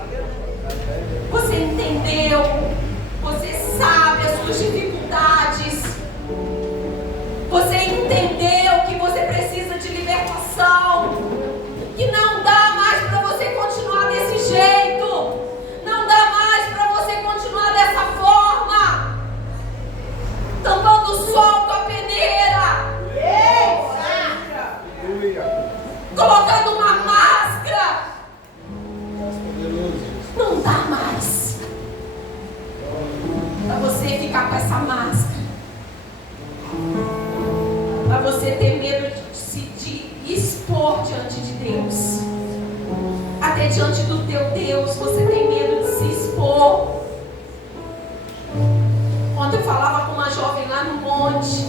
Você entendeu? Você sabe as suas dificuldades. Você entendeu que você precisa de libertação. Que não dá mais para você continuar desse jeito. Não dá mais para você continuar dessa forma. Tampando o sol com a peneira. Colocando uma máscara. Não dá mais para você ficar com essa máscara. Para você ter medo de expor diante de Deus. Até diante do teu Deus você tem medo de se expor. Ontem eu falava com uma jovem lá no monte.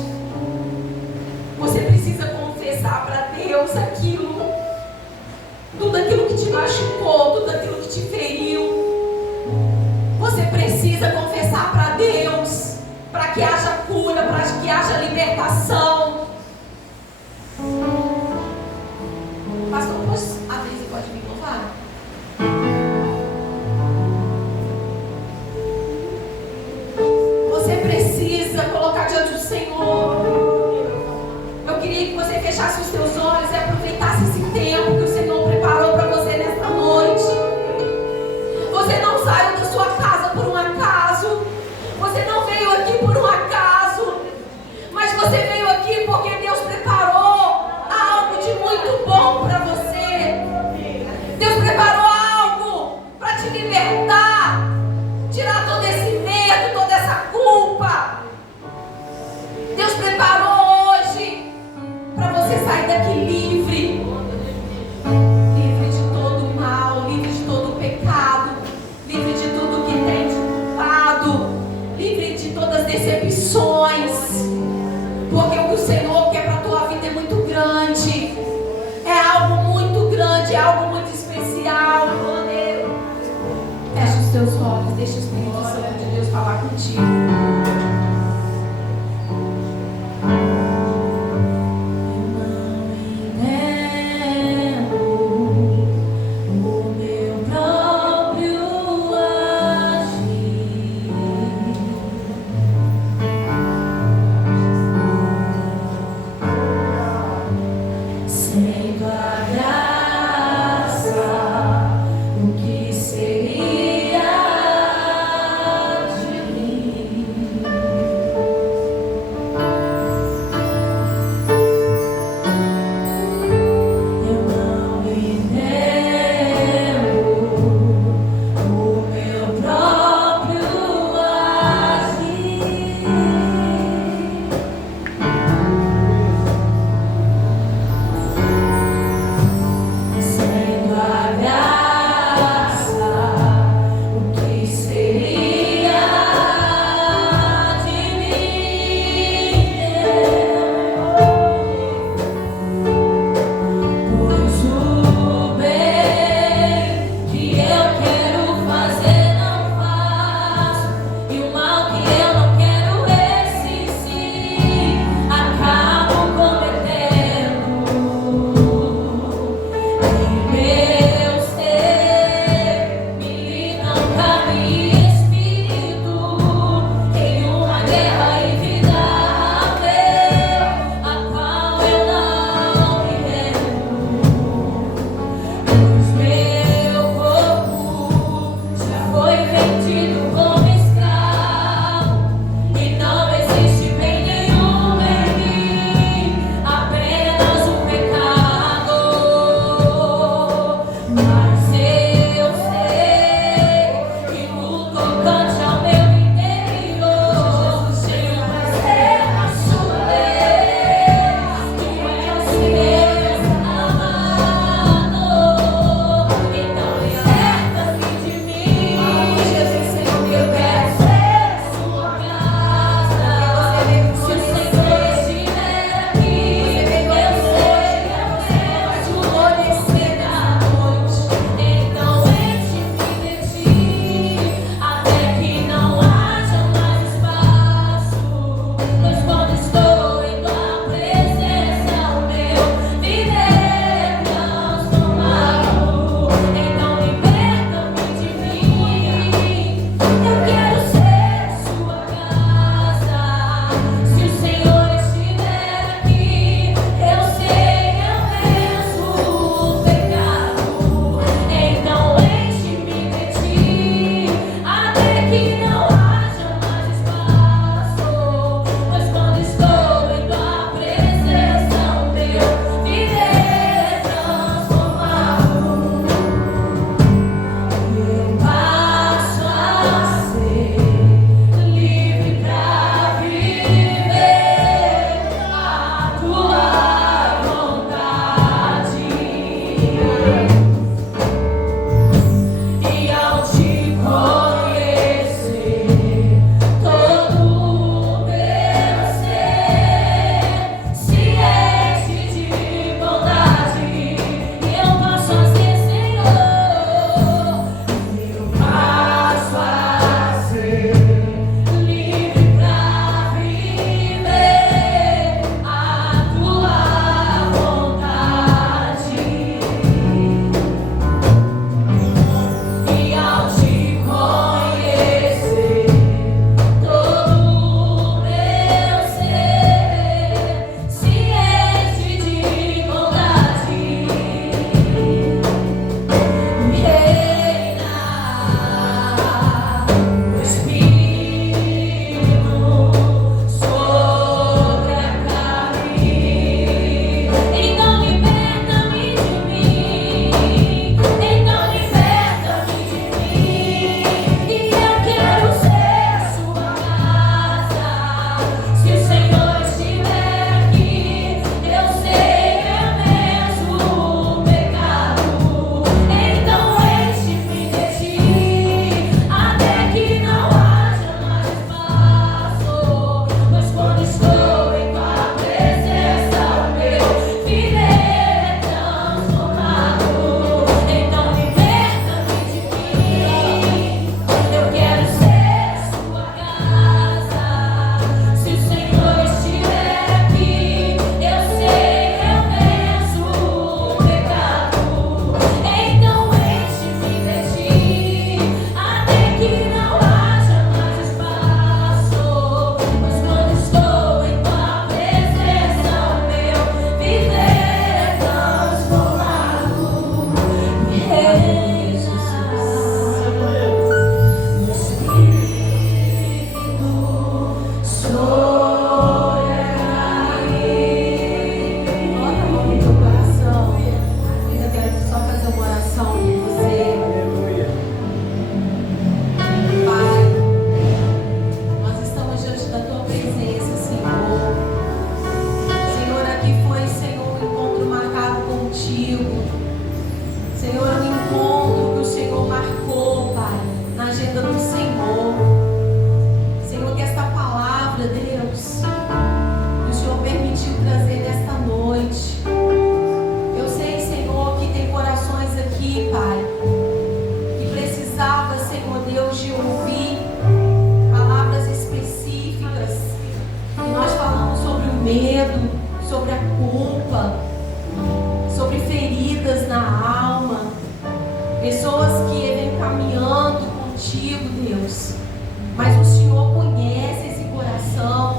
Você precisa confessar para Deus aquilo, tudo aquilo que te machucou, tudo aquilo que te feriu. Você precisa confessar para Deus, para que haja cura, para que haja libertação. Pastor, a Deise pode me louvar? Você precisa colocar diante do Senhor. Eu queria que você fechasse os teus olhos e aproveitasse esse tempo que o Senhor preparou para você nesta noite. Você não saiu da sua casa por um acaso. Você não veio aqui por um acaso. Mas você veio aqui porque Deus preparou algo de muito bom para você. Deus preparou algo para te libertar, tirar todo esse medo, toda essa culpa. Deus preparou hoje para você sair daqui livre. Livre de todo mal, livre de todo pecado, livre de tudo que tem te culpado, livre de todas as decepções. Porque o que o Senhor quer para a tua vida é muito grande. É algo muito grande, é algo muito especial. Fecha os teus olhos, deixa o Espírito Santo de Deus falar contigo. Seria de mim. Deus. Mas o Senhor conhece esse coração.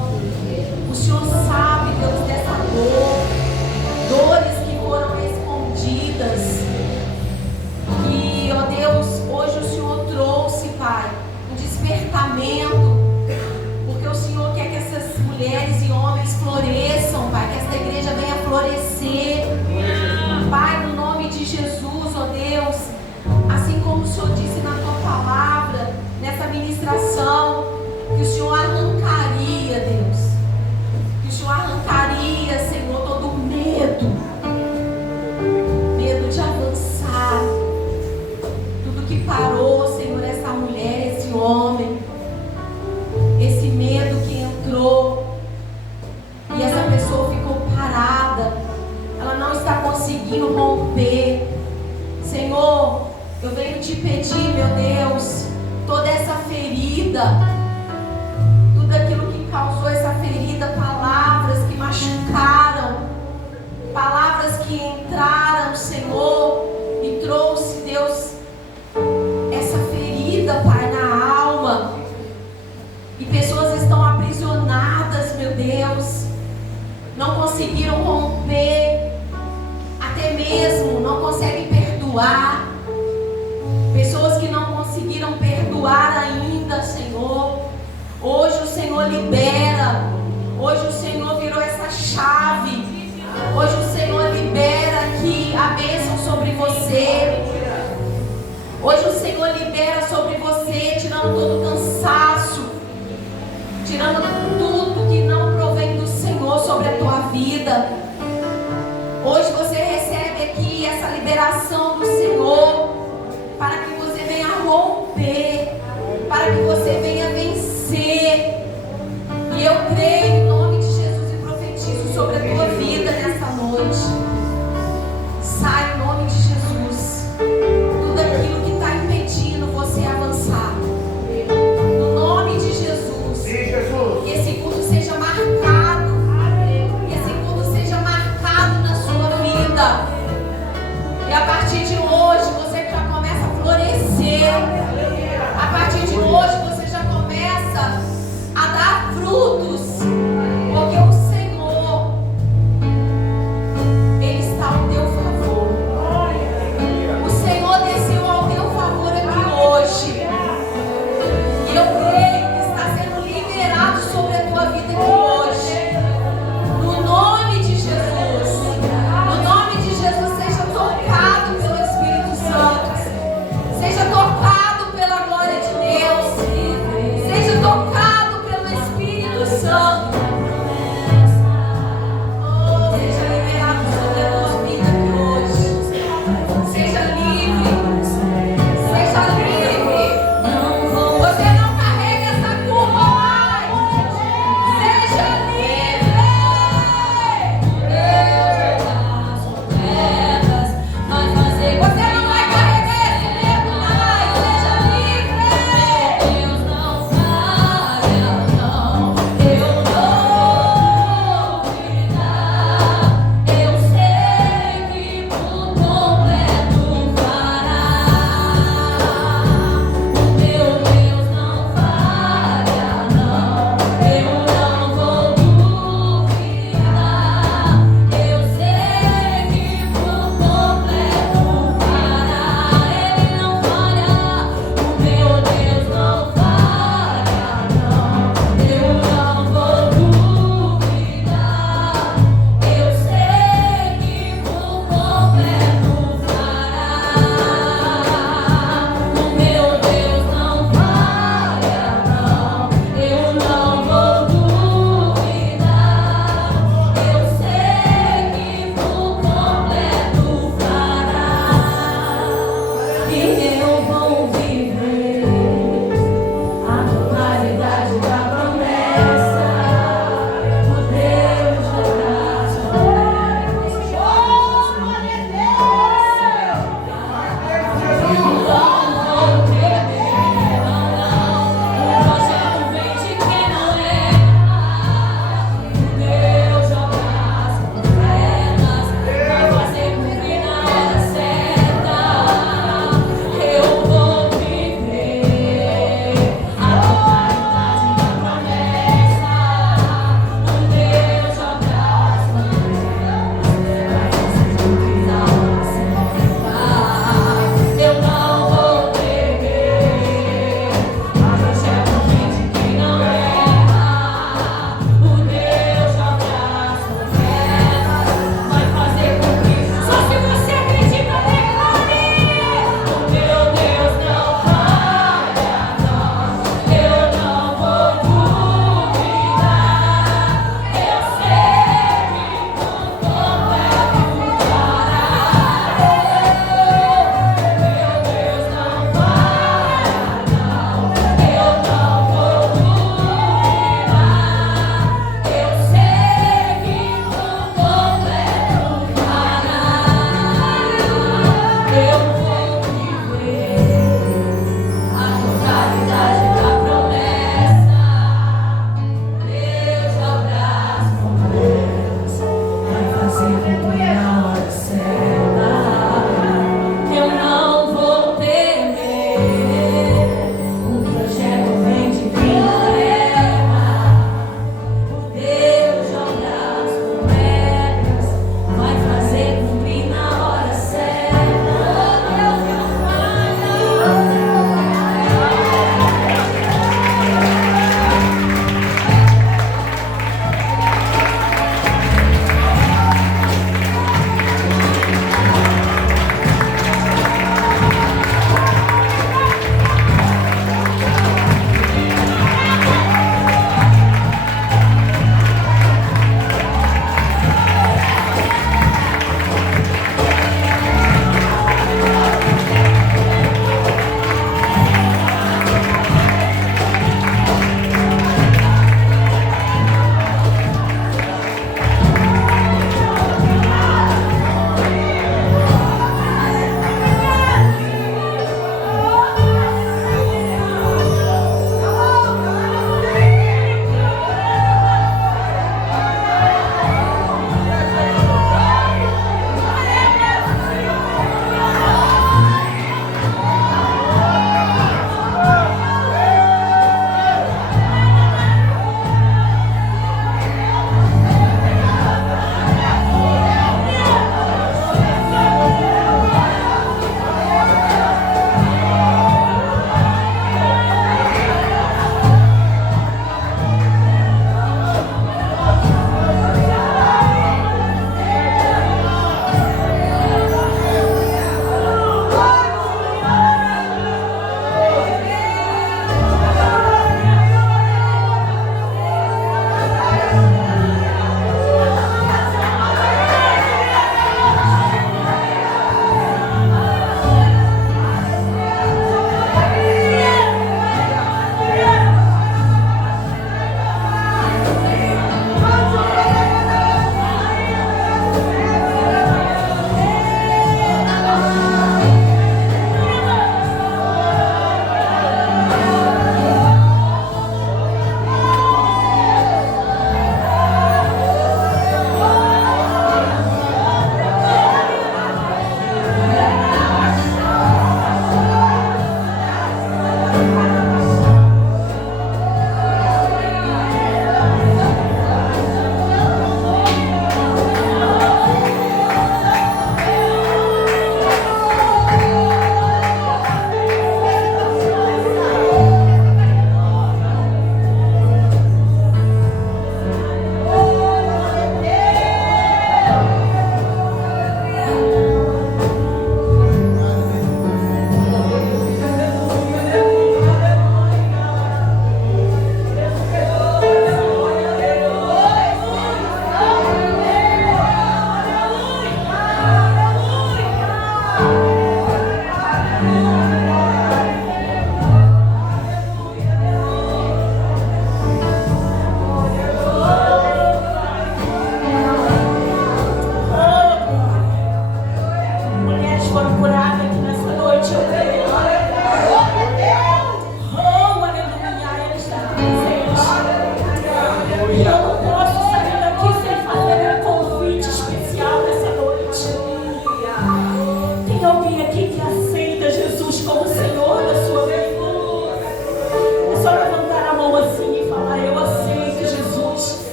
O Senhor sabe, Deus, dessa dor. Dores que foram escondidas. E, ó Deus, hoje o Senhor trouxe, Pai, um despertamento. Porque o Senhor quer que essas mulheres e homens floresçam, Pai. Que essa igreja venha florescer. Pai, no nome de Jesus, ó Deus. Assim como o Senhor disse na tua palavra, nessa ministração, que o Senhor arrancaria, Deus. Que o Senhor arrancaria, Senhor, todo o medo. Medo de avançar. Tudo que parou, Senhor, essa mulher, esse homem. Esse medo que entrou. E essa pessoa ficou parada. Ela não está conseguindo romper. Senhor, eu venho te pedir, meu Deus, toda essa ferida, tudo aquilo que causou essa ferida, palavras que machucaram, palavras que entraram, Senhor, e trouxe, Deus, essa ferida, Pai, na alma. E pessoas estão aprisionadas, meu Deus, não conseguiram romper, até mesmo não conseguem perdoar. Pessoas que não conseguiram perdoar ainda, Senhor. Hoje o Senhor libera. Hoje o Senhor virou essa chave. Hoje o Senhor libera aqui a bênção sobre você. Hoje o Senhor libera sobre você, tirando todo o cansaço, tirando tudo que não provém do Senhor sobre a tua vida. Hoje você recebe aqui essa liberação do Senhor, para que você venha romper, para que você venha vencer. E eu creio em nome de Jesus e profetizo sobre a tua vida nessa noite. Sai em nome de Jesus tudo aquilo que está impedindo você avançar. No nome de Jesus. Que esse culto seja marcado. Que esse culto seja marcado na sua vida. E a partir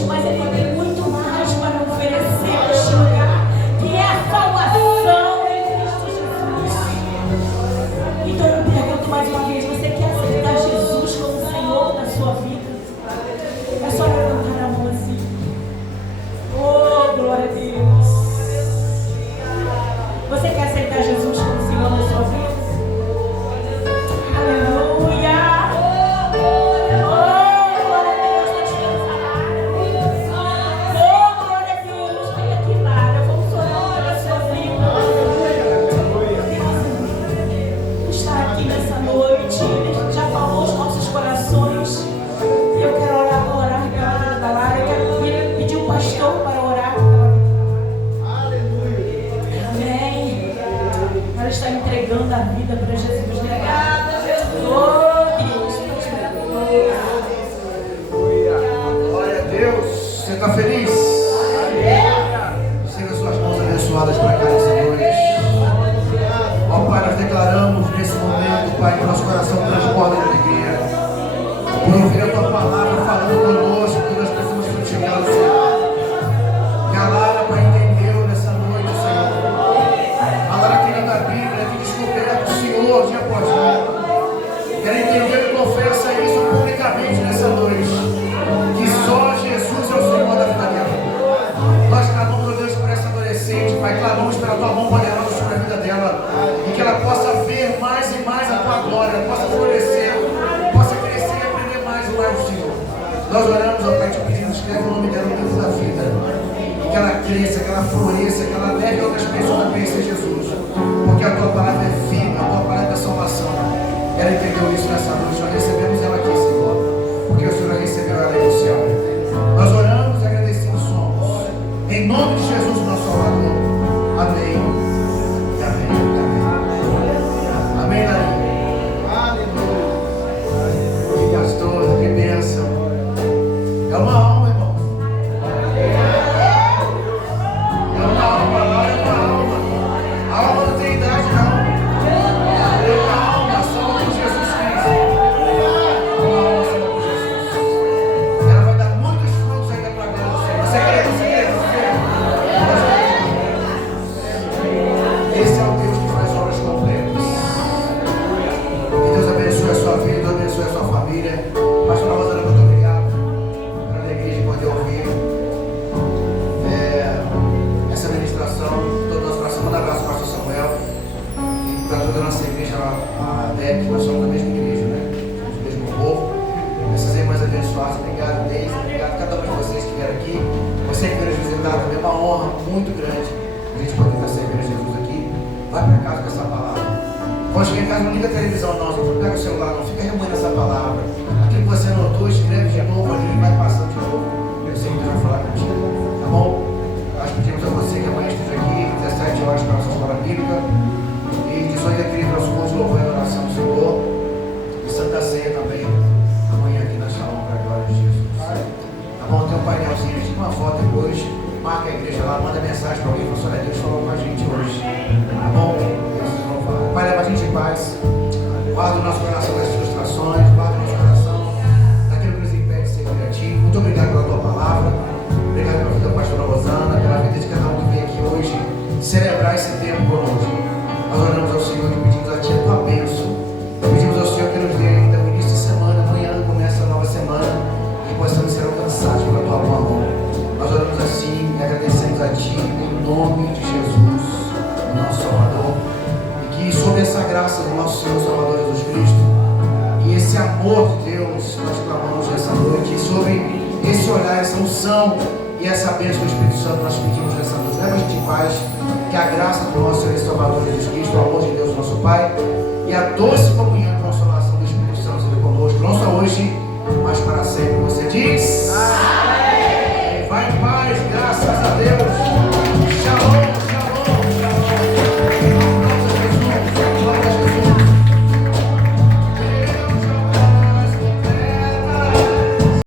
noite, mas Ele tem muito mais para oferecer neste lugar, que é a salvação em Cristo Jesus. Então eu pergunto mais uma vez: você quer aceitar Jesus como Senhor da sua vida? É só levantar a mão assim. Oh, glória a Deus. Você quer aceitar Jesus como Senhor da sua vida? Aleluia. Oh, glória a Deus, nós temos a Lara. Oh, glória a Deus, vem aqui, Lara. Vamos orar pela sua vida. Deus está aqui nessa noite. Ele já falou os nossos corações. E eu quero orar pela vida da Lara. Eu quero pedir o pastor para orar pela vida. Amém. Ela está entregando a vida para Jesus, né? Oh, Deus. Glória a Deus. Você está feliz? Estenda suas mãos abençoadas para cá nessa noite. Ó Pai, nós declaramos nesse momento, Pai, que nosso coração transborda de alegria. Por ouvir a Tua palavra falando conosco, que nós precisamos frutificar o Senhor. Que a Lara, Pai, entendeu nessa noite, Senhor. A Lara que lê na Bíblia, que descoberto o Senhor dia após dia. Que ela entendeu e confessa isso publicamente nessa noite. Que só Jesus é o Senhor da vida dela. Nós clamamos, ó Deus, por essa adolescente, Pai, clamamos pela Tua mão poderosa sobre a vida dela. E que ela possa ver mais e mais a Tua glória, possa florescer, possa crescer e aprender mais e mais do Senhor. Nós oramos, ó Pai, te pedimos, escreve o nome dela no livro da vida. E que ela cresça, que ela floresça, que ela leve outras pessoas a conhecer Jesus. Porque a Tua palavra é viva, a Tua palavra é salvação. Ela entendeu isso nessa noite. Nós recebemos ela aqui, Senhor, porque o Senhor recebeu ela aí no céu. Nós oramos e agradecemos somos. Em nome de Jesus, nosso Salvador. Amém. E amém. Amém, Larinha. Que gostoso, que bênção. É uma alma, irmão. É uma alma, lá é uma alma. A alma não tem idade, não. É uma alma, só por Jesus Cristo. Uma alma só por Jesus. Ela vai dar muitos frutos ainda para a glória do Senhor. Você crê? Esse é o Deus que faz obras completas. Que Deus abençoe a sua vida, Deus abençoe a sua família. Pastor Rosana, muito obrigado pela alegria de poder ouvir essa ministração. Todo o nosso coração, manda um abraço para o pastor Samuel e para toda a nossa igreja, a DEC. Nós somos da mesma igreja, né? Somos do mesmo povo. Essas irmãs abençoadas, obrigado, Deise, obrigado a cada um de vocês que vieram aqui. Você que veio nos visitar, também é uma honra muito grande a gente poder estar servindo a Jesus aqui. Vai para casa com essa palavra. Quando chegar em casa, não liga a televisão, não. Não pega o celular, não. Fica remoendo essa palavra. Aquilo que você anotou, escreve de novo ali, vai passando de novo. Eu sei que Deus vai falar contigo. Tá bom? Nós pedimos a você que amanhã esteja aqui, 17 horas para a nossa escola bíblica. E 18 aqui para os cursos de louvor e oração do Senhor. E Santa Ceia também. Amanhã aqui na Shalom, para a glória de Jesus. Tá bom? Tem um painelzinho, tira uma foto depois. Marca a igreja lá, manda mensagem para alguém. Fala, olha, Deus falou com a gente hoje. Tá bom? Pai, leva a gente em paz. Guarda o nosso coração das frustrações. Guarda o nosso coração daquilo que nos impede de ser criativo. Muito obrigado pela Tua palavra. Obrigado pela vida da pastora Rosana, pela vida de cada um que vem aqui hoje celebrar esse tempo conosco. Nós oramos ao Senhor e pedimos a Ti a Tua bênção. Pedimos ao Senhor que nos dê ainda o início de semana. Amanhã começa a nova semana e possamos ser alcançados pela Tua boa mão. Nós oramos assim e agradecemos a Ti em nome de Jesus, o nosso Salvador. E sobre essa graça do nosso Senhor Salvador Jesus Cristo e esse amor de Deus, nós clamamos nessa noite. E sobre esse olhar, essa unção e essa bênção do Espírito Santo, nós pedimos nessa noite. Leva a gente em paz, que a graça do nosso Senhor e Salvador Jesus Cristo,